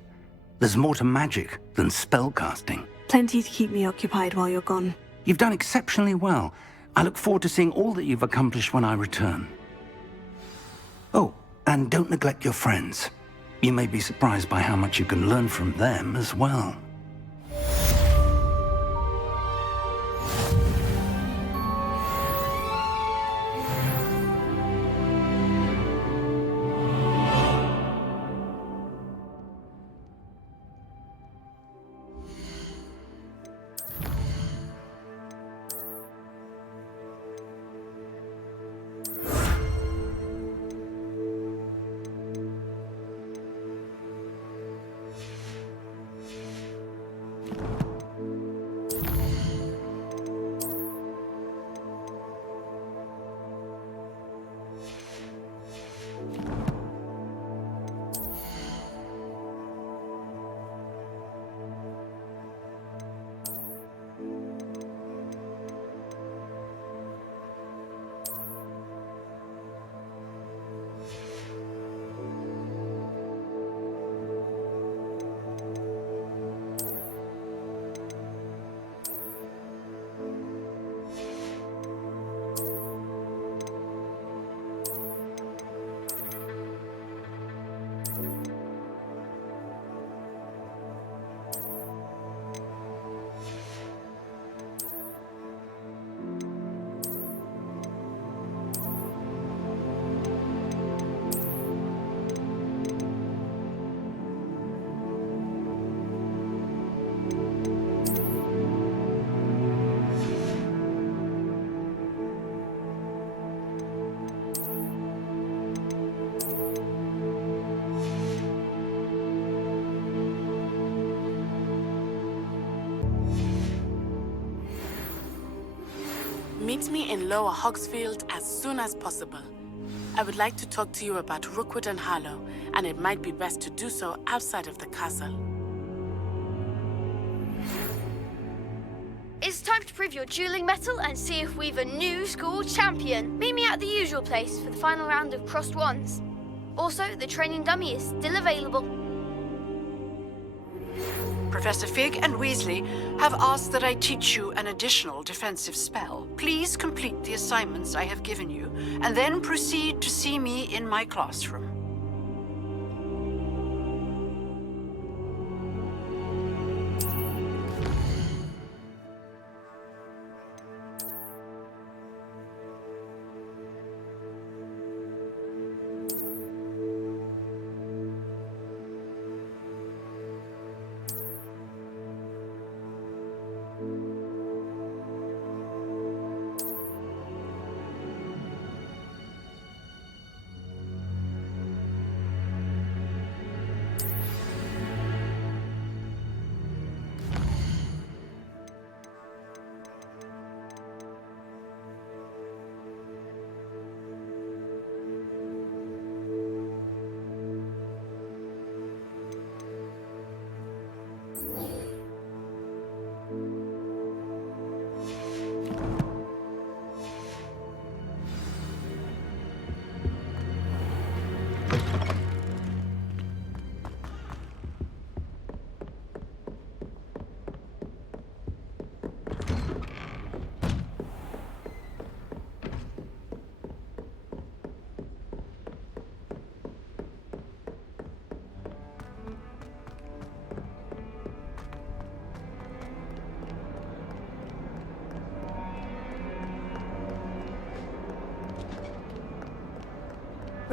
There's more to magic than spellcasting. Plenty to keep me occupied while you're gone. You've done exceptionally well. I look forward to seeing all that you've accomplished when I return. Oh, and don't neglect your friends. You may be surprised by how much you can learn from them as well. Meet me in Lower Hogsfield as soon as possible. I would like to talk to you about Rookwood and Harlow, and it might be best to do so outside of the castle. It's time to prove your dueling mettle and see if we've a new school champion. Meet me at the usual place for the final round of crossed wands. Also, the training dummy is still available. Professor Fig and Weasley have asked that I teach you an additional defensive spell. Please complete the assignments I have given you, and then proceed to see me in my classroom.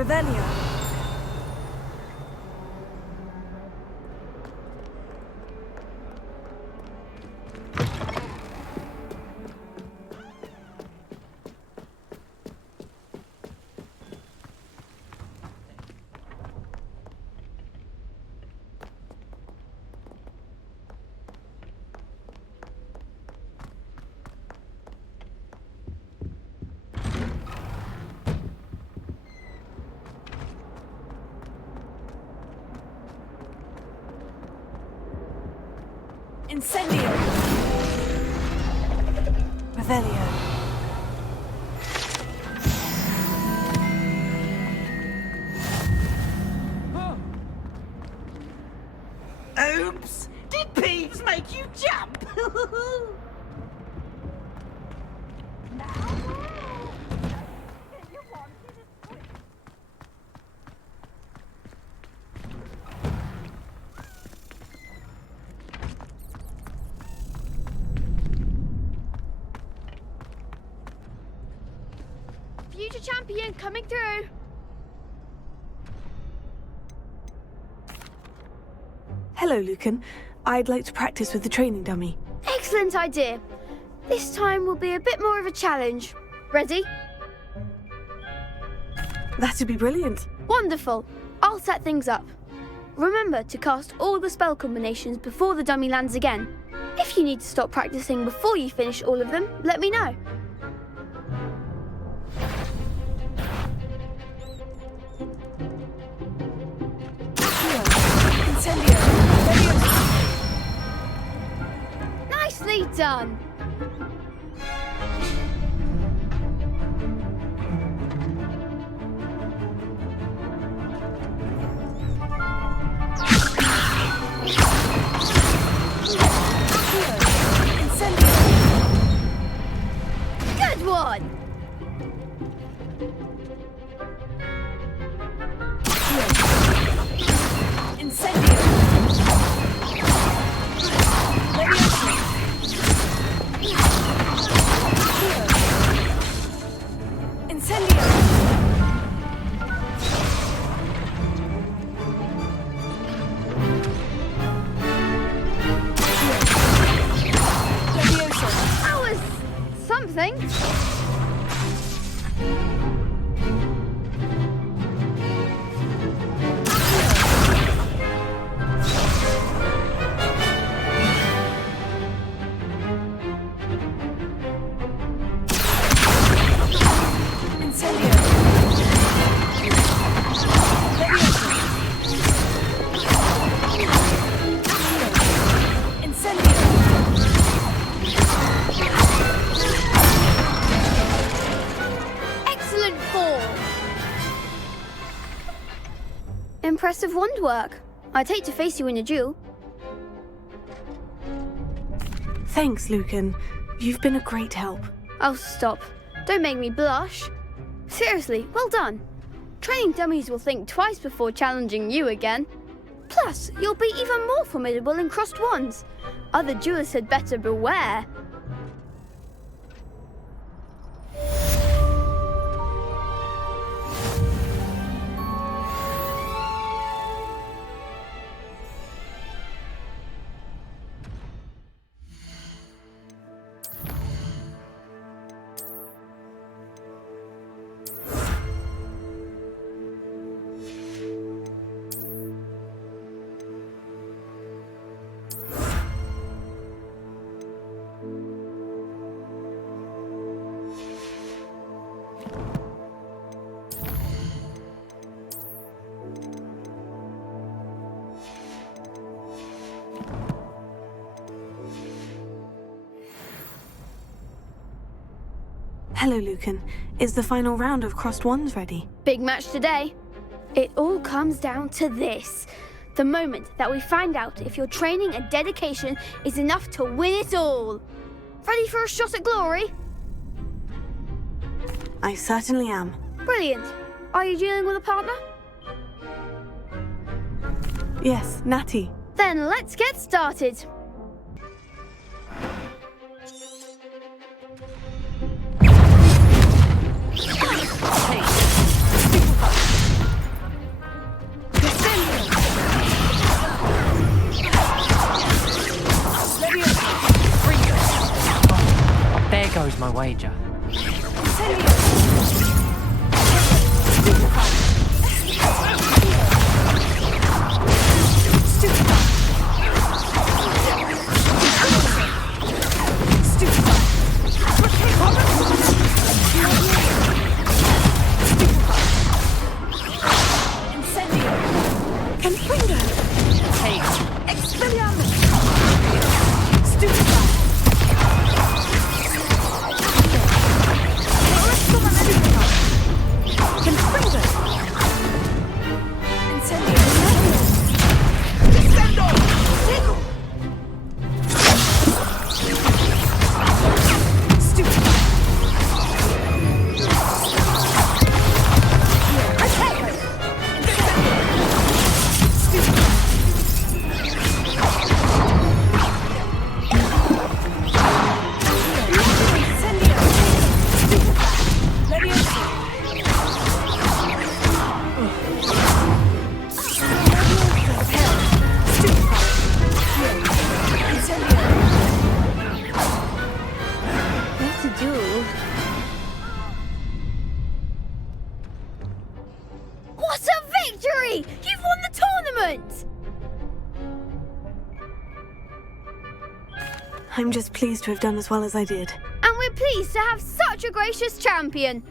Revelio. Incendio. Revelio. Oops! Did Peeves make you jump? Future champion coming through. Hello, Lucan. I'd like to practice with the training dummy. Excellent idea. This time will be a bit more of a challenge. Ready? That'd be brilliant. Wonderful. I'll set things up. Remember to cast all the spell combinations before the dummy lands again. If you need to stop practicing before you finish all of them, let me know. Nicely done. Good one. That was something. Excellent form. Impressive wand work. I'd hate to face you in a duel. Thanks, Lucan. You've been a great help. Oh, stop. Don't make me blush. Seriously, well done. Training dummies will think twice before challenging you again. Plus, you'll be even more formidable in crossed wands. Other duelists had better beware. Hello, Lucan. Is the final round of crossed wands ready? Big match today. It all comes down to this. The moment that we find out if your training and dedication is enough to win it all. Ready for a shot at glory? I certainly am. Brilliant. Are you dealing with a partner? Yes, Natty. Then let's get started. There goes my wager. I'm just pleased to have done as well as I did. And we're pleased to have such a gracious champion.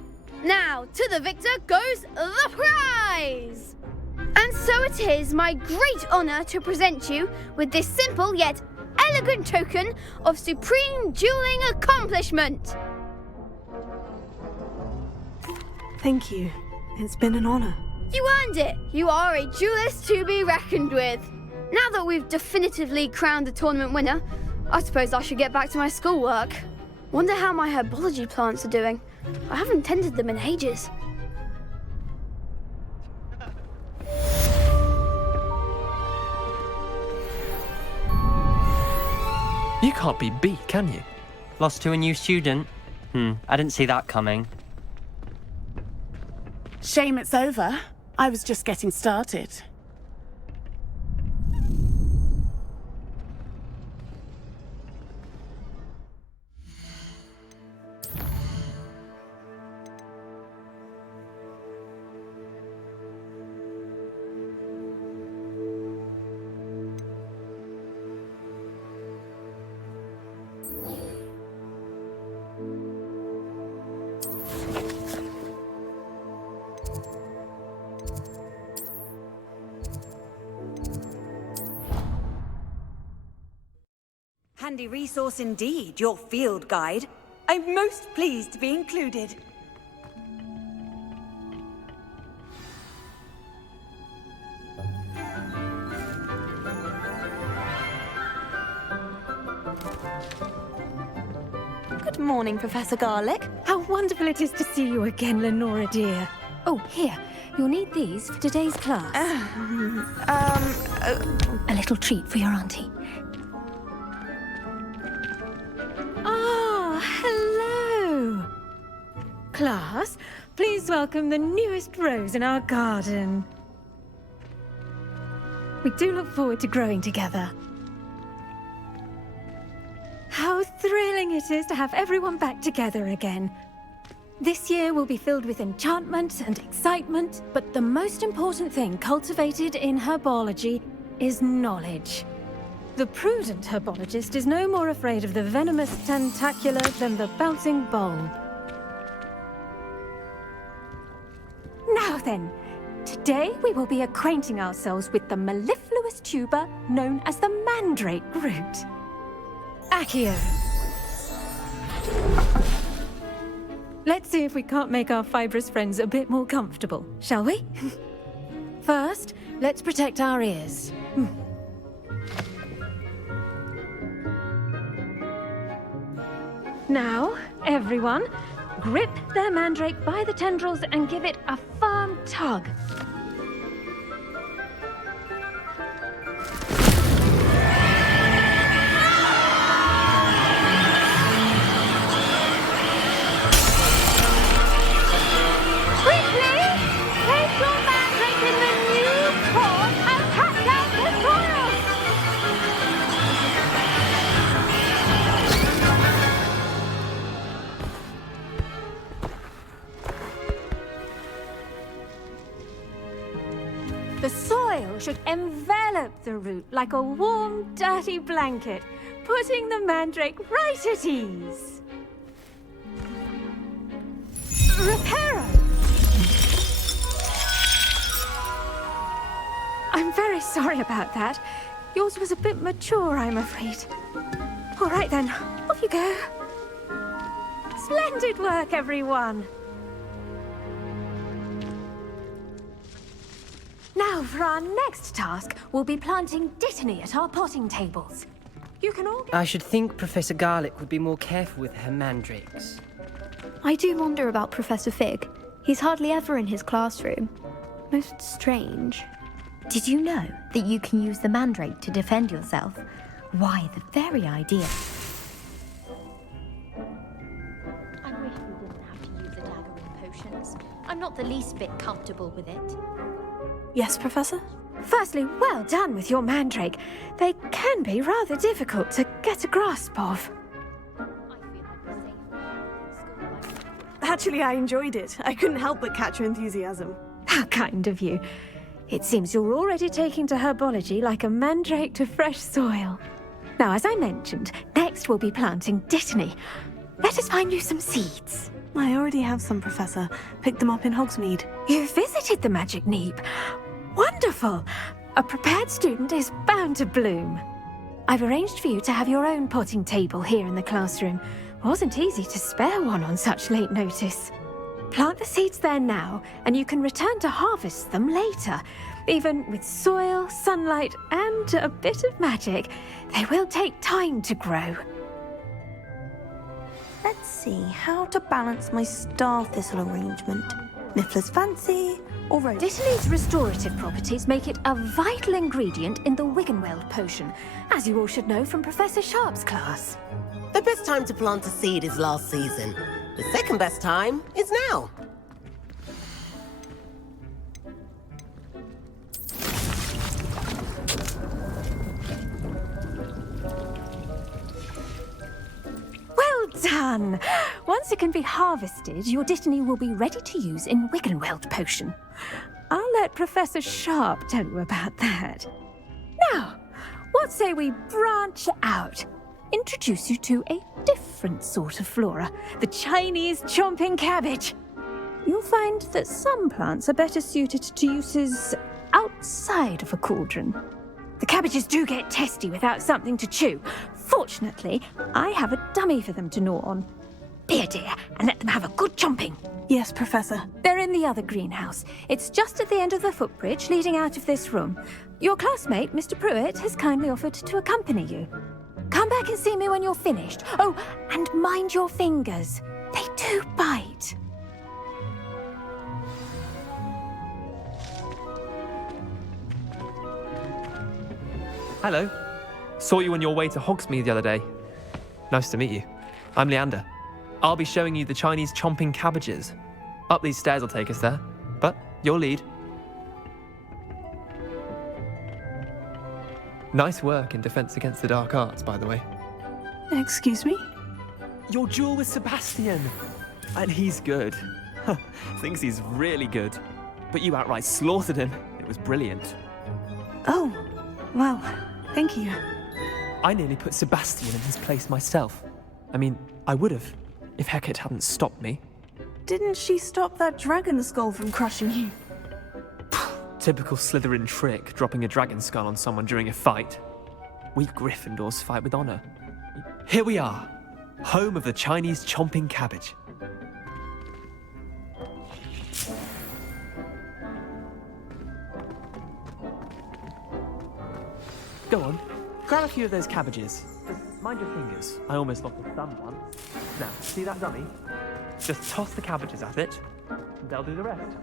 Now, to the victor goes the prize! And so it is my great honour to present you with this simple yet elegant token of supreme dueling accomplishment. Thank you. It's been an honour. You earned it. You are a duelist to be reckoned with. Now that we've definitively crowned the tournament winner, I suppose I should get back to my schoolwork. Wonder how my herbology plants are doing. I haven't tended them in ages. You can't be beat, can you? Lost to a new student? I didn't see that coming. Shame it's over. I was just getting started. Handy resource indeed, your field guide. I'm most pleased to be included. Good morning, Professor Garlick. How wonderful it is to see you again, Lenora dear. Oh, here. You'll need these for today's class. A little treat for your auntie. Ah, hello. Class, please welcome the newest rose in our garden. We do look forward to growing together. How thrilling it is to have everyone back together again. This year will be filled with enchantment and excitement, but the most important thing cultivated in herbology is knowledge. The prudent herbologist is no more afraid of the venomous tentacular than the bouncing bulb. Now then, today we will be acquainting ourselves with the mellifluous tuber known as the mandrake root. Accio. Let's see if we can't make our fibrous friends a bit more comfortable, shall we? First, let's protect our ears. Now, everyone, grip their mandrake by the tendrils and give it a firm tug. The soil should envelop the root like a warm, dirty blanket, putting the mandrake right at ease. Reparo! I'm very sorry about that. Yours was a bit mature, I'm afraid. All right then, off you go. Splendid work, everyone! Now, for our next task, we'll be planting dittany at our potting tables. You can all... I should think Professor Garlick would be more careful with her mandrakes. I do wonder about Professor Fig. He's hardly ever in his classroom. Most strange. Did you know that you can use the mandrake to defend yourself? Why, the very idea. I wish we didn't have to use a dagger in potions. I'm not the least bit comfortable with it. Yes, Professor? Firstly, well done with your mandrake. They can be rather difficult to get a grasp of. Actually, I enjoyed it. I couldn't help but catch your enthusiasm. How kind of you. It seems you're already taking to herbology like a mandrake to fresh soil. Now, as I mentioned, next we'll be planting Dittany. Let us find you some seeds. I already have some, Professor. Picked them up in Hogsmeade. You visited the Magic Neep. Wonderful! A prepared student is bound to bloom. I've arranged for you to have your own potting table here in the classroom. Wasn't easy to spare one on such late notice. Plant the seeds there now, and you can return to harvest them later. Even with soil, sunlight, and a bit of magic, they will take time to grow. Let's see how to balance my star thistle arrangement. Niffler's fancy or rose? Dittany's restorative properties make it a vital ingredient in the Wiggenweld potion, as you all should know from Professor Sharp's class. The best time to plant a seed is last season. The second best time is now. Well done! Once it can be harvested, your Dittany will be ready to use in Wiggenweld potion. I'll let Professor Sharp tell you about that. Now, what say we branch out? Introduce you to a different sort of flora, the Chinese chomping cabbage. You'll find that some plants are better suited to uses outside of a cauldron. The cabbages do get testy without something to chew. Fortunately, I have a dummy for them to gnaw on. Be a dear and let them have a good chomping. Yes, Professor. They're in the other greenhouse. It's just at the end of the footbridge leading out of this room. Your classmate, Mr. Pruitt, has kindly offered to accompany you. Come back and see me when you're finished. Oh, and mind your fingers. They do bite. Hello. Saw you on your way to Hogsmeade the other day. Nice to meet you. I'm Leander. I'll be showing you the Chinese chomping cabbages. Up these stairs will take us there, but your lead. Nice work in Defense Against the Dark Arts, by the way. Excuse me? Your duel with Sebastian. And he's good. Thinks he's really good. But you outright slaughtered him. It was brilliant. Oh, well, thank you. I nearly put Sebastian in his place myself. I mean, I would have, if Hecate hadn't stopped me. Didn't she stop that dragon skull from crushing you? Typical Slytherin trick, dropping a dragon skull on someone during a fight. We Gryffindors fight with honor. Here we are, home of the Chinese chomping cabbage. Go on, grab a few of those cabbages. Just mind your fingers. I almost lost a thumb once. Now, see that dummy? Just toss the cabbages at it, and they'll do the rest.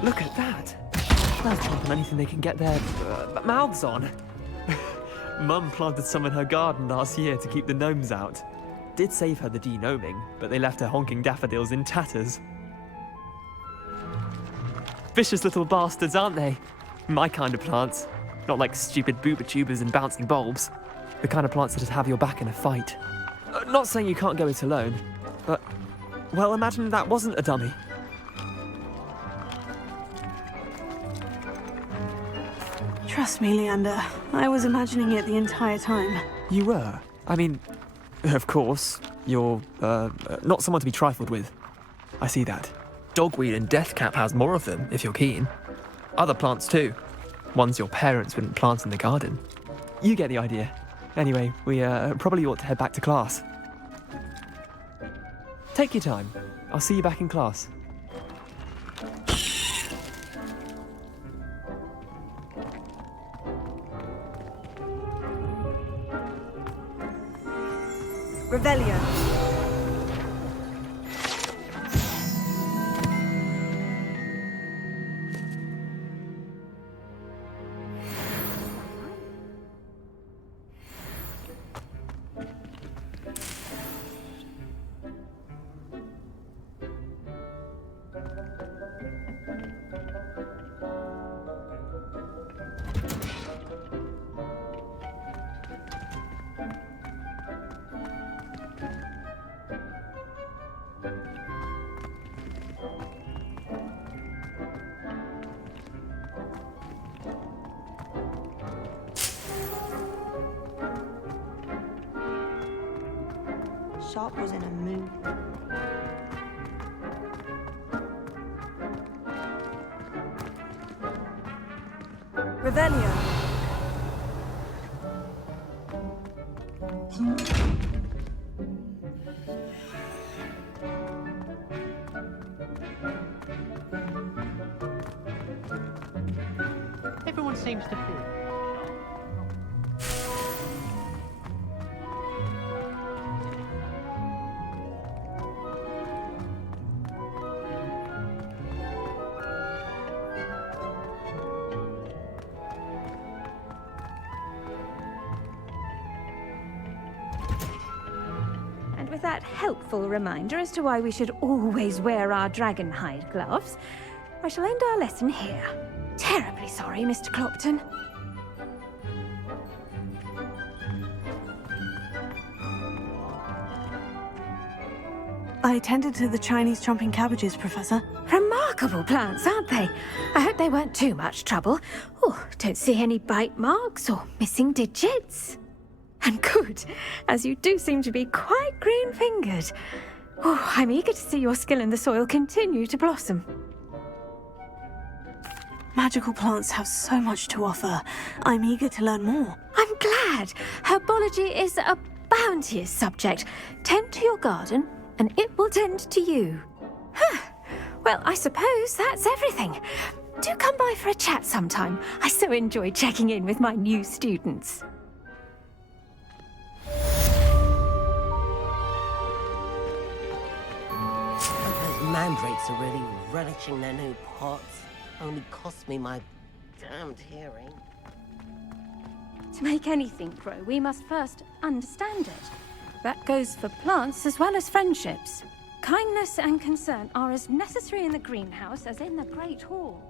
Look at that! They'll chomp on anything they can get their mouths on. Mum planted some in her garden last year to keep the gnomes out. Did save her the de-gnoming, but they left her honking daffodils in tatters. Vicious little bastards, aren't they? My kind of plants. Not like stupid booba tubers and bouncing bulbs. The kind of plants that just have your back in a fight. Not saying you can't go it alone, but, well, imagine that wasn't a dummy. Trust me, Leander. I was imagining it the entire time. You were? I mean, of course, you're, not someone to be trifled with. I see that. Dogweed and deathcap has more of them, if you're keen. Other plants too. Ones your parents wouldn't plant in the garden. You get the idea. Anyway, we probably ought to head back to class. Take your time. I'll see you back in class. Revelio. Usopp was in a mood. Revelio. Everyone seems to feel. And with that helpful reminder as to why we should always wear our dragon hide gloves, I shall end our lesson here. Terribly sorry, Mr. Clopton. I tended to the Chinese chomping cabbages, Professor. Remarkable plants, aren't they? I hope they weren't too much trouble. Oh, don't see any bite marks or missing digits. And good, as you do seem to be quite green-fingered. Oh, I'm eager to see your skill in the soil continue to blossom. Magical plants have so much to offer. I'm eager to learn more. I'm glad. Herbology is a bounteous subject. Tend to your garden, and it will tend to you. Huh. Well, I suppose that's everything. Do come by for a chat sometime. I so enjoy checking in with my new students. Those mandrakes are really relishing their new pots. Only cost me my damned hearing. To make anything grow, we must first understand it. That goes for plants as well as friendships. Kindness and concern are as necessary in the greenhouse as in the Great Hall.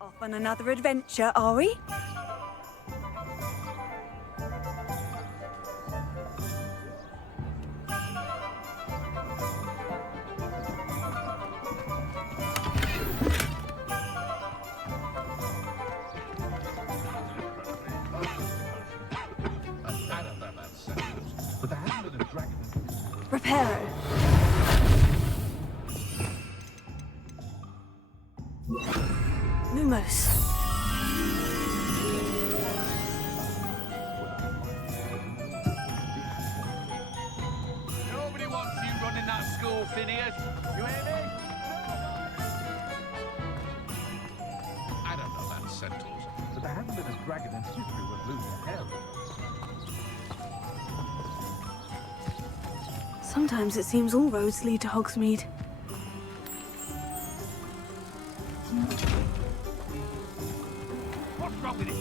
Off on another adventure, are we? Reparo. Lumos. Nobody wants you running that school, Phineas. You hear me? I don't know that sentence. dragon and history would lose their hair. Sometimes it seems all roads lead to Hogsmeade. What's wrong with it?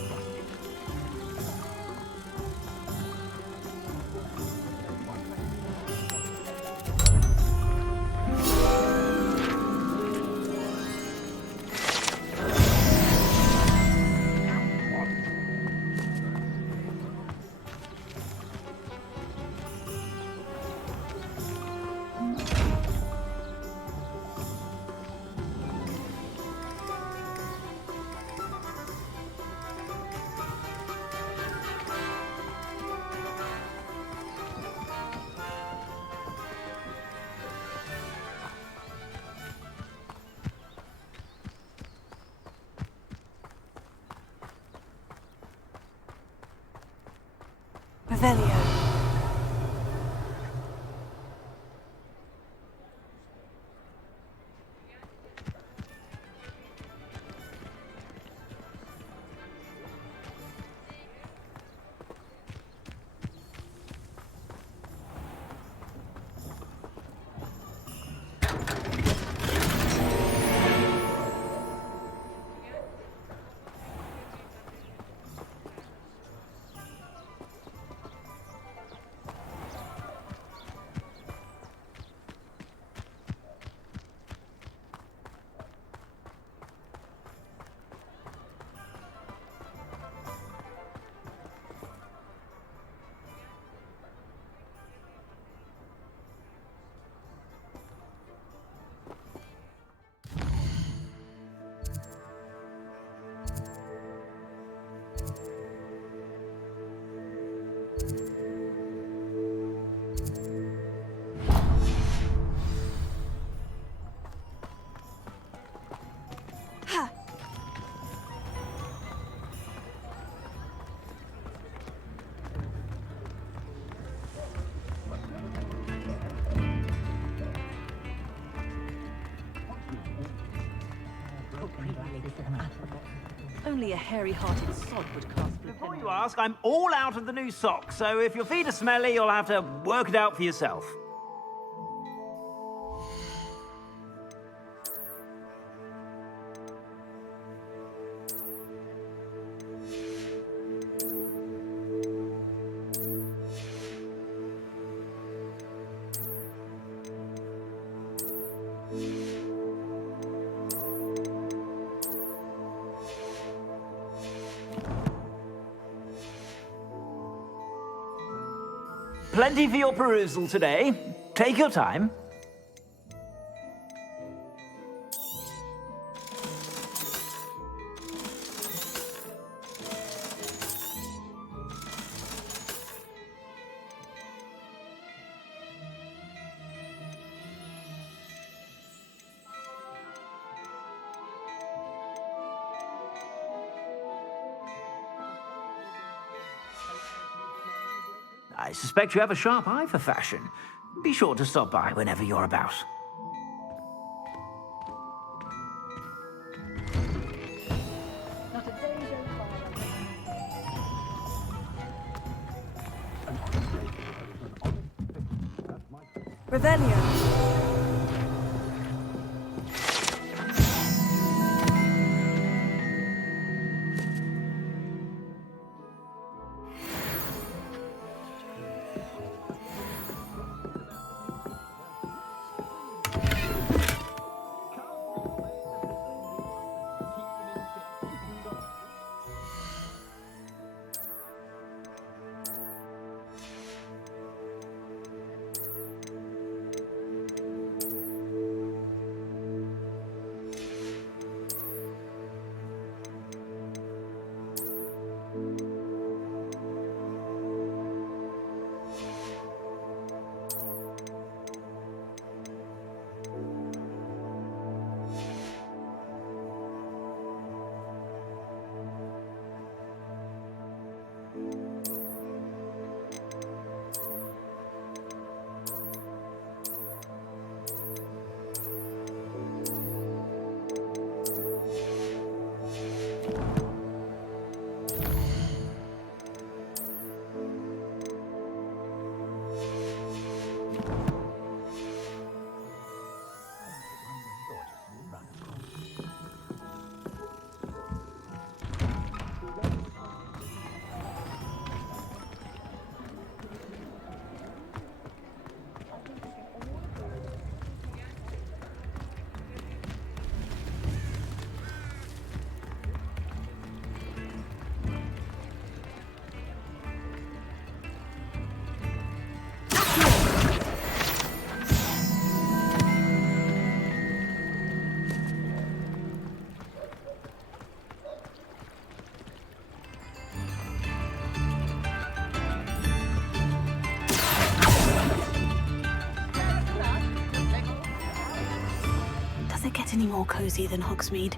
Revelio. Only a hairy-hearted sod would cast. Before you ask, I'm all out of the new socks, so if your feet are smelly, you'll have to work it out for yourself. Plenty for your perusal today. Take your time. I suspect you have a sharp eye for fashion. Be sure to stop by whenever you're about. Revelio. any more cozy than Hogsmeade.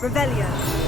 Revelio.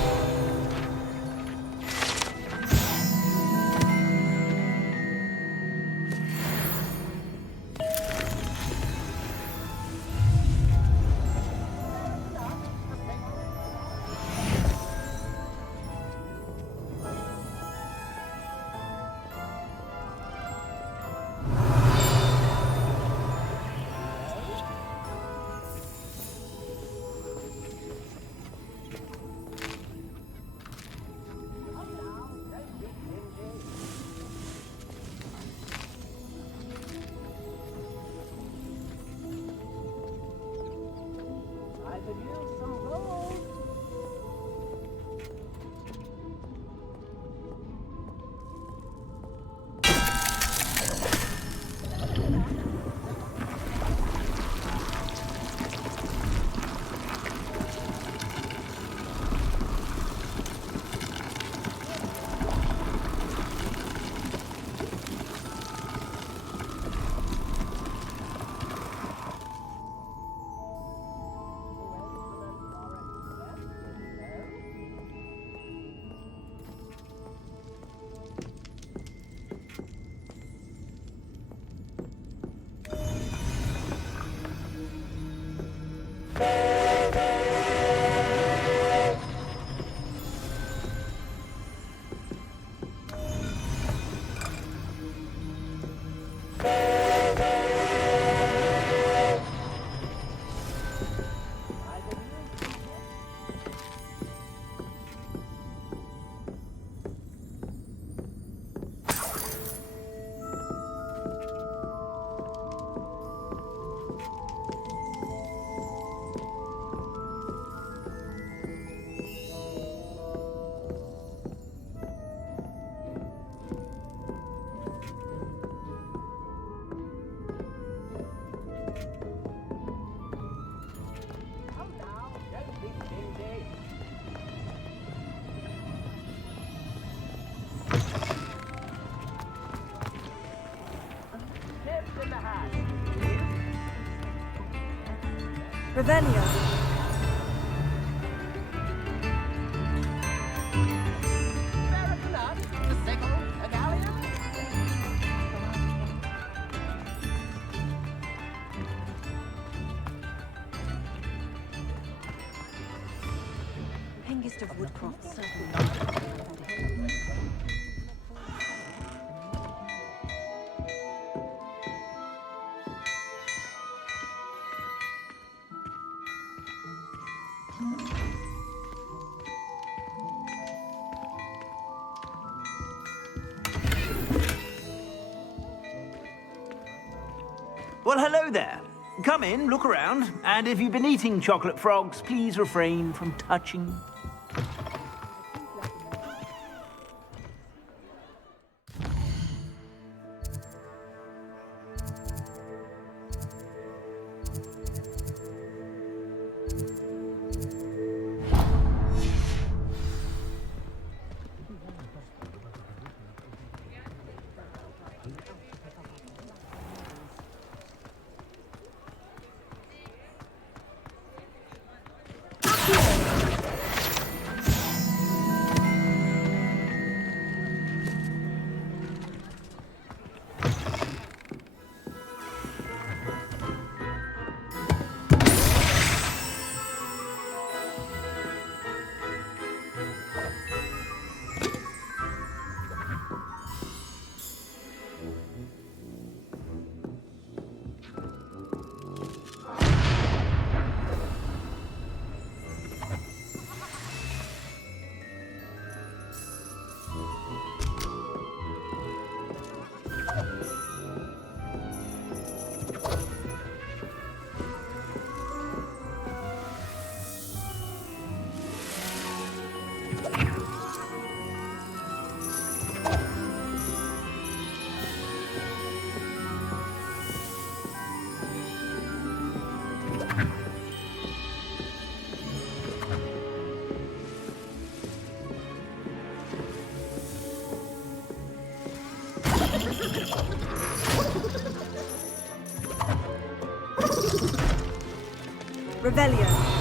Revelio. Hengist of Woodcroft certainly. Well, hello there. Come in, look around, and if you've been eating chocolate frogs, please refrain from touching. Revelio.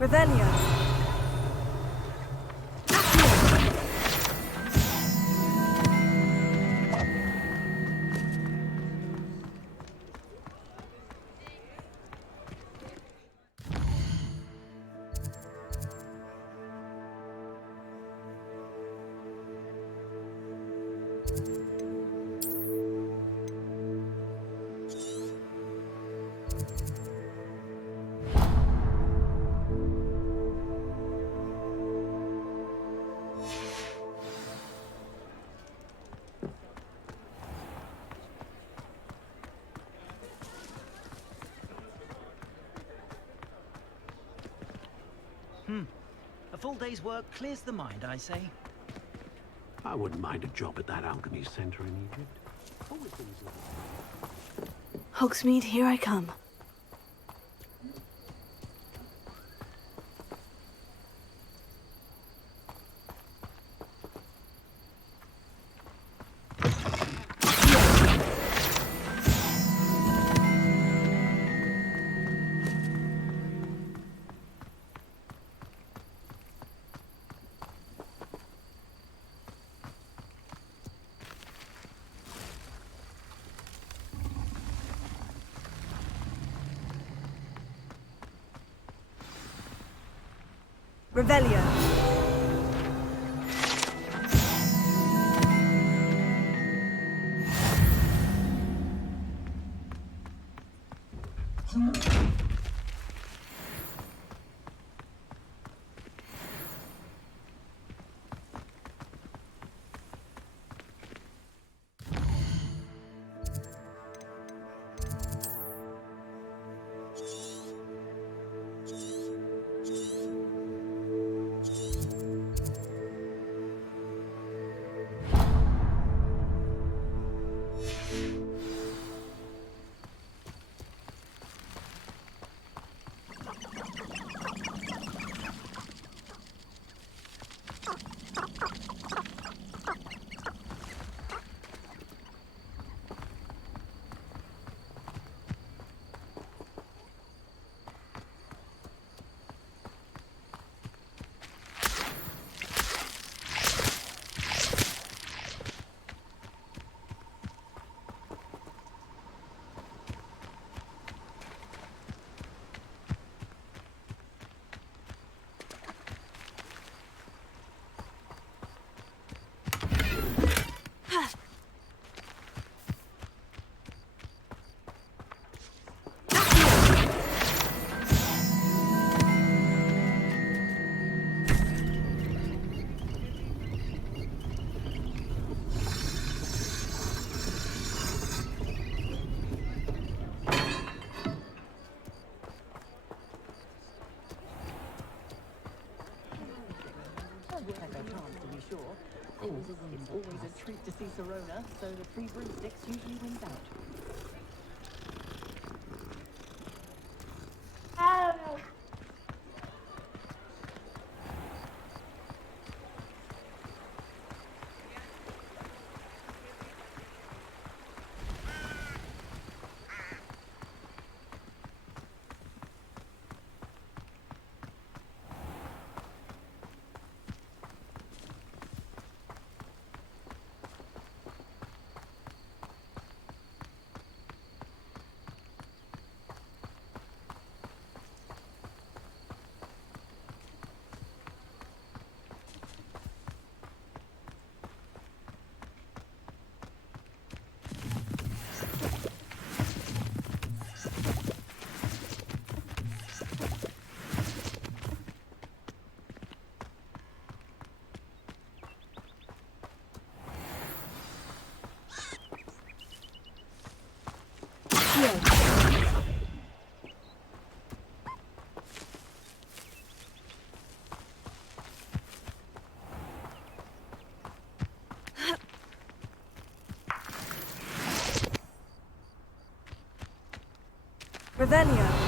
Revelio. A full day's work clears the mind, I say. I wouldn't mind a job at that alchemy center in Egypt. Always things like Hogsmeade, here I come. Revelio. It's always a treat to see Serona, so the free broomsticks usually wins out. Revelio.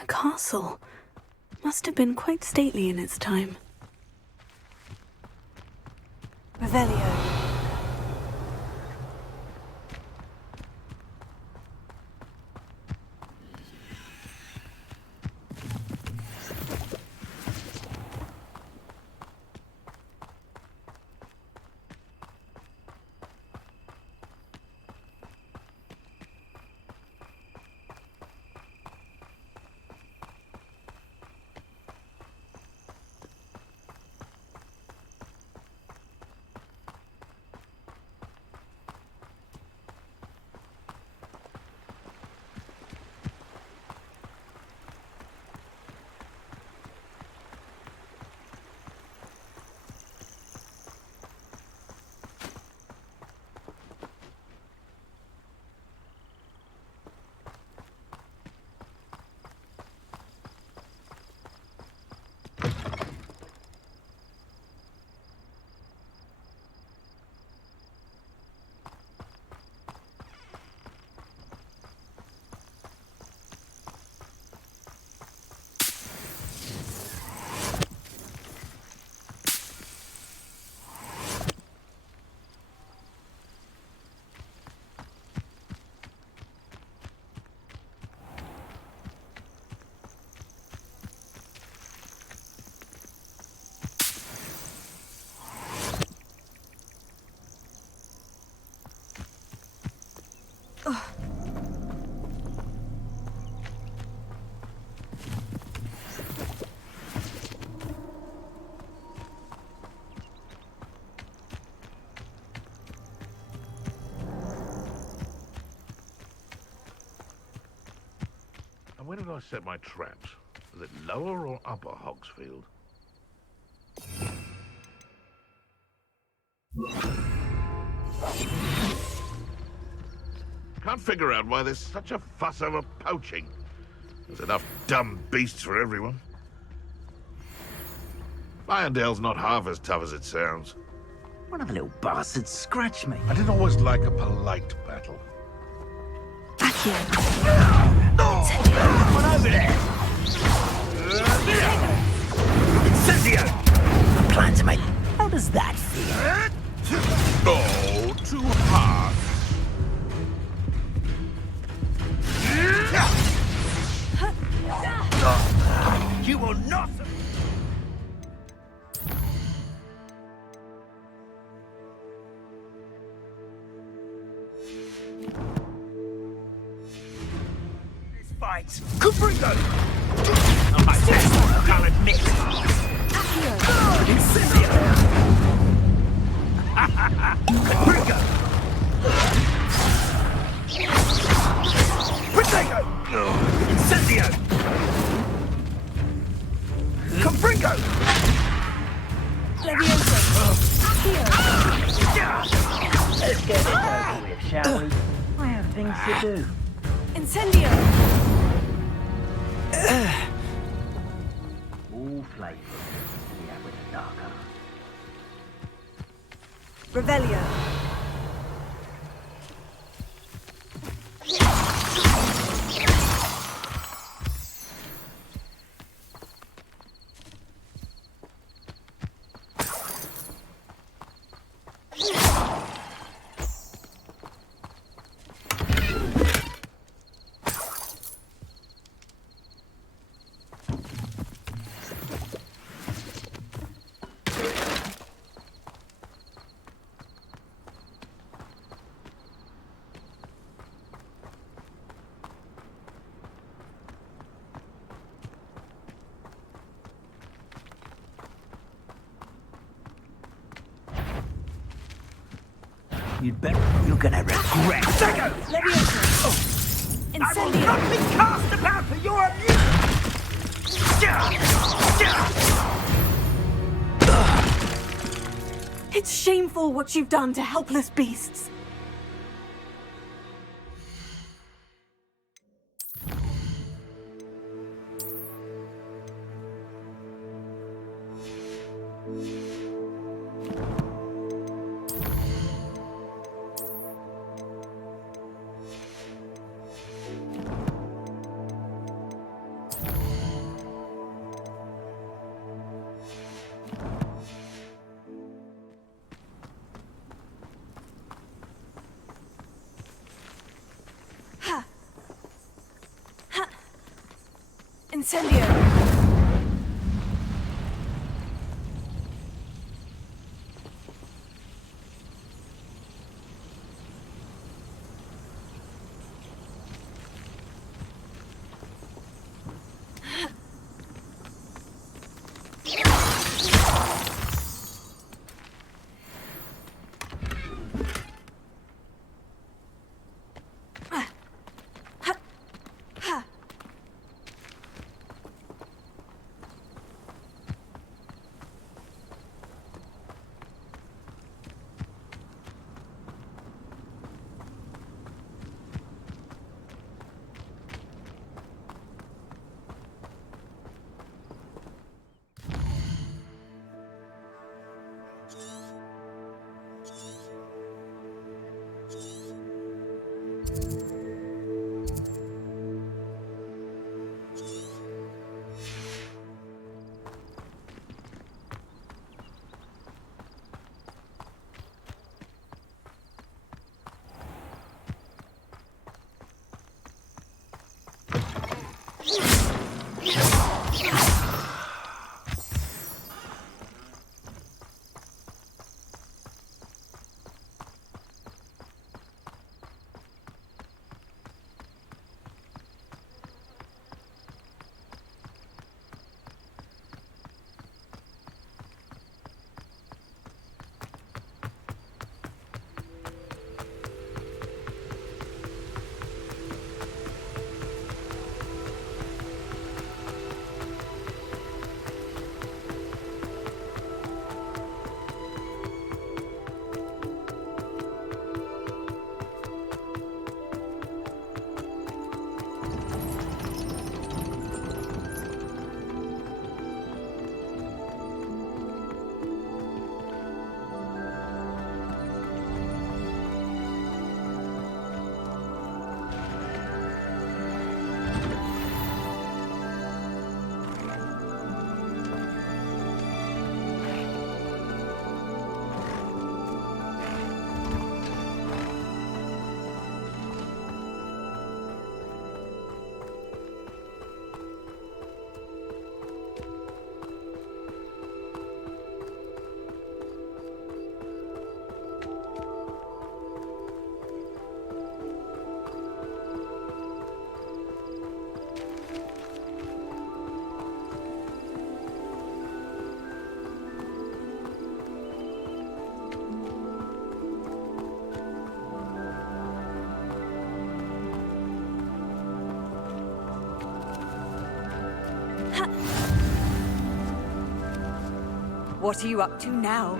A castle. Must have been quite stately in its time. Revelio. And where did I set my traps? Was it lower or upper Hogsfield? Can't figure out why there's such a fuss over poaching. There's enough dumb beasts for everyone. Irondale's not half as tough as it sounds. One of the little bastards scratched me. I didn't always like a polite battle. One over there! Incendio! A plan to make... How does that feel? Oh, too hard. You will not... This fight's... Copywrited! I said I'll admit. Incendio! Copywrited! Protego! Incendio! Confringo! Let's get it over with, shall we? I have things to do. Incendio! All flavors we have with the dark arts. Revelio. You'd better. You're gonna regret. Sego! Leviosa! I will not be cast about for your amusement! It's shameful what you've done to helpless beasts. Incendio! What are you up to now?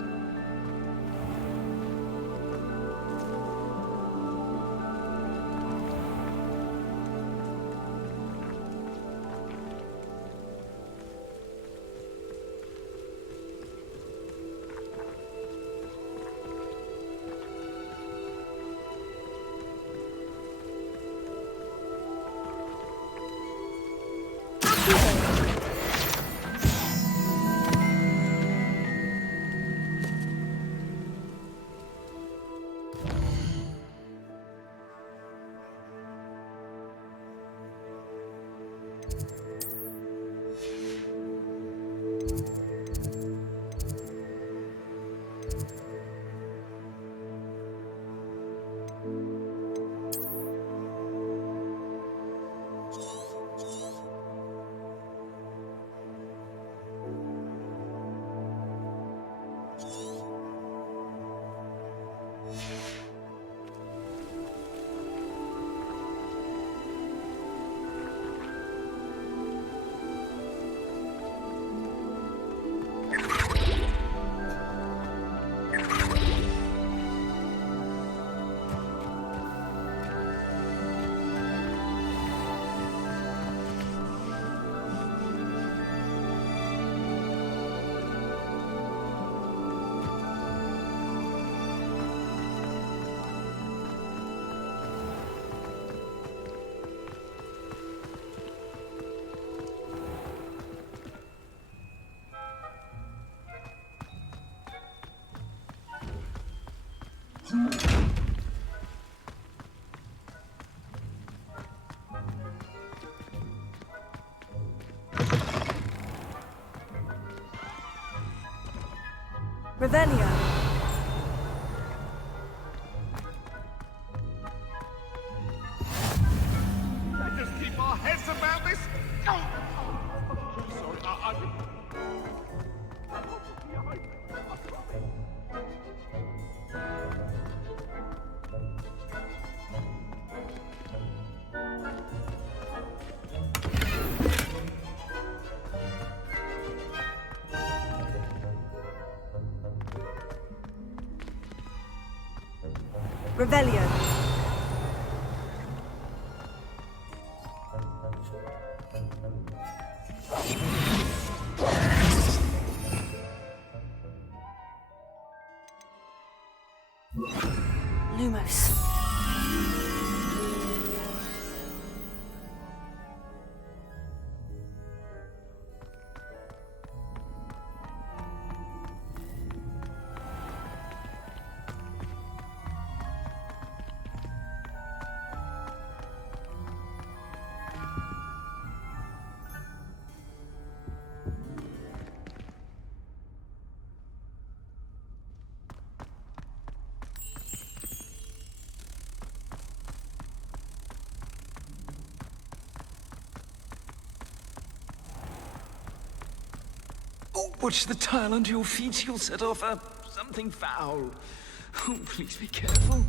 Revelio. Let's just keep our heads about this. Oh! Sorry, Revelio. Lumos. Watch the tile under your feet. You'll set off something foul. Oh, please be careful.